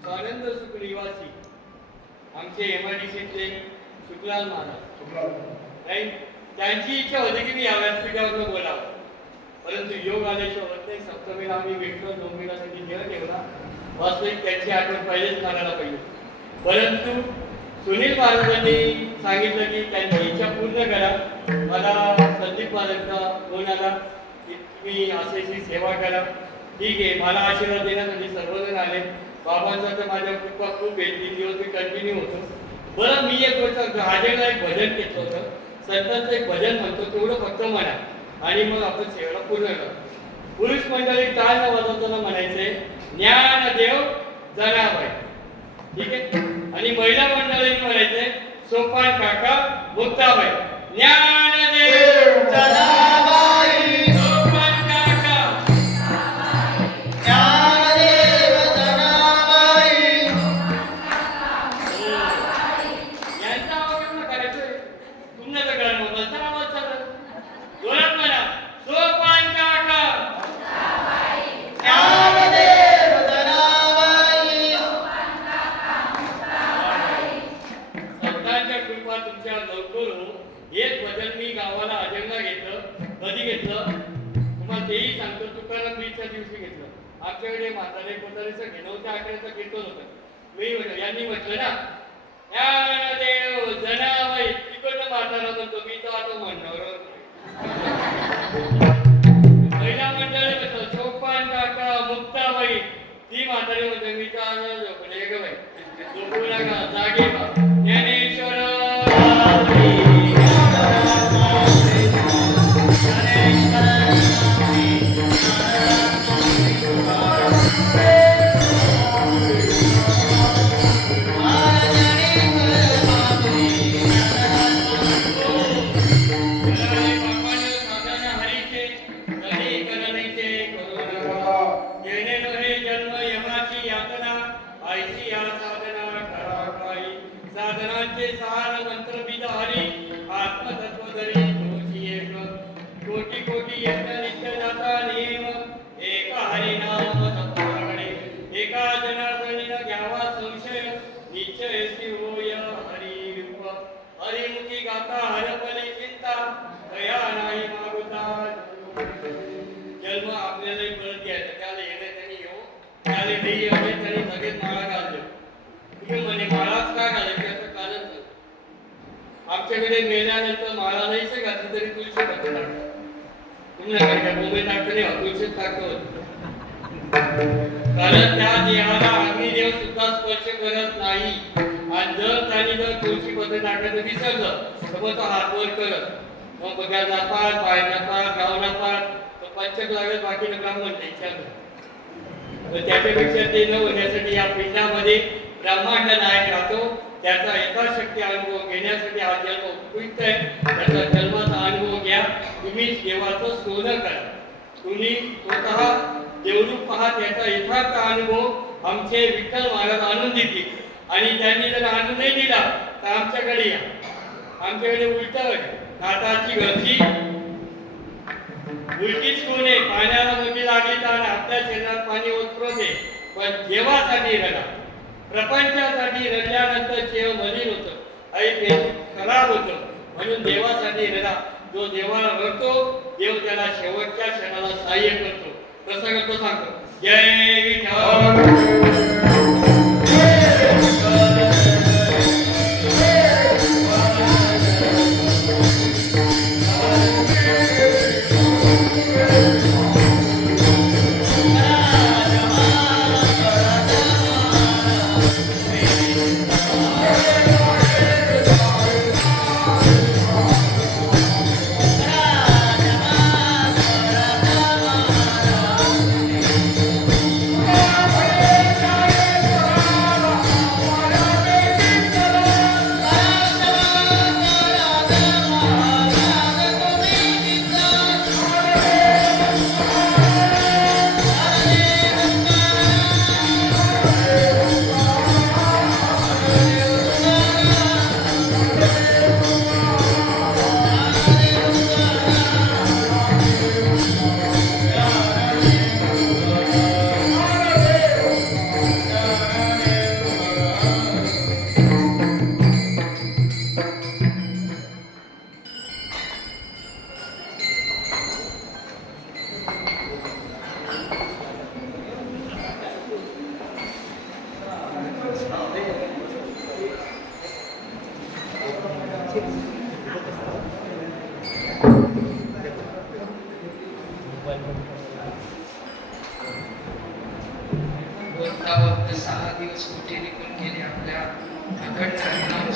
स्वानंद सुख निवासी आमचे एमआयडीसीतले शुक्लाल महाराज नाही त्यांची इच्छा होती की मी या व्यासपीठावर बोलावं, परंतु योग आल्याशिवाय होत नाही. सप्तमीला आम्ही भेटलो, नवमीसाठी देह ठेवला. वास्तविक त्यांची आठवण पहिलेच काढायला पाहिजे, परंतु सुनील महाराजांनी सांगितलं की त्यांची इच्छा पूर्ण करा. मला संदीप महाराजांचा फोन आला की तुम्ही अशी सेवा करा. ठीक आहे, मला आशीर्वाद देण्यासाठी सर्वजण आले. बाबांचा तर माझ्या कृपा खूप आहे. 3 दिवस मी कंटिन्यू होतो. बरं, मी एक गोष्ट हाजेला एक भजन घेतलं होतं. संतांचं एक भजन म्हणतो, तेवढं फक्त म्हणा आणि मग आपण सेवेला पूर्ण करू. पुरुष मंडळी टाळ न वाजवताना म्हणायचे ज्ञानदेव जनाबाई, ठीक आहे. आणि महिला मंडळींनी म्हणायचे सोपान काका मुक्ताबाई. ज्ञानदेव जनाबाई, सोपान काका ज्ञानदेव जनाबाई. यांचा आवाज न करायचोय. तुमच्या सगळ्या मोबाईलचा आवाज चालला. जोरात म्हणा सोपान काका ज्ञानदेव जनाबाई. संतांच्या कृपा तुमच्या लवकर हो. हेच भजन मी गावाला अजंगा घेतलं. कधी घेतलं तुम्हाला तेही सांगतो. तुकाराम बीजच्या दिवशी घेतलं. आमच्याकडे म्हातारे कोतारेचं घेणवत्या आकड्याचं कीर्तन होतं. मी म्हटलं, यांनी म्हटलं ना ज्ञानदेव जनाबाई, तिकडनं म्हातारा म्हणतो. मी तर आता म्हणणार महिला मंडळी म्हणतो सोपान काका मुक्ताबाई. ती म्हातारी म्हणतो मी तर आता झोपले ग बाई. झोपू नका, जागे बा. ज्ञानेश्वर साधनांची आपल्यालाही परत घ्यायचं. त्याला येणे त्यांनी येऊ, त्याला नाही येणे त्यांनी लगेच माळा घालतो. तुम्ही म्हणे माळाच का घालायची याचं कारण सांग. आमच्याकडे मेल्यानंतर माळा नाहीच घातली तरी तुळशी पत्र टाकतात. तुम्ही काय मुंबई टाकतो नाही, तुळशीच टाकतो. कारण त्या देहाला अग्निदेव सुद्धा स्पर्श करत नाही. आणि जर त्यांनी जर तुळशी पत्र टाकायचं विसरलं तर मग तो हात वर करत, मग बघा जातात, बाहेर जातात, गाव जातात, तर पंचक लागत, बाकी काम म्हणते इच्छा नाही. तर त्याच्यापेक्षा ते न होण्यासाठी या पिंडामध्ये ब्रह्मांड नायक राहतो. त्याचा यथाशक्ती अनुभव घेण्यासाठी हा जन्म उपयुक्त आहे. त्याचा जन्माचा अनुभव घ्या. तुम्ही देवाचं सोनं करा. तुम्ही स्वतः देवरूप पहा, त्याचा यथार्थ अनुभव आमचे विठ्ठल महाराज आणून देतील. आणि त्यांनी जर आणून नाही दिला तर आमच्याकडे या. आमच्याकडे उलट हाताची घरची उलटीच कोणे पाण्याला मुठी लागली तर आपल्या शरीरात पाणी ओतरते. पण देवासाठी रडा. प्रपंचासाठी रडल्यानंतर जेव मलिन होतं आणि ते खराब होतं. म्हणून देवासाठी रडा. जो देवाला रडतो देव त्याला शेवटच्या क्षणाला सहाय्य करतो. कसं करतो सांगतो. जय विठ्ठल. बोलता बोलता 6 दिवस कुठे निघून गेले आपल्या अखंड हरिनाम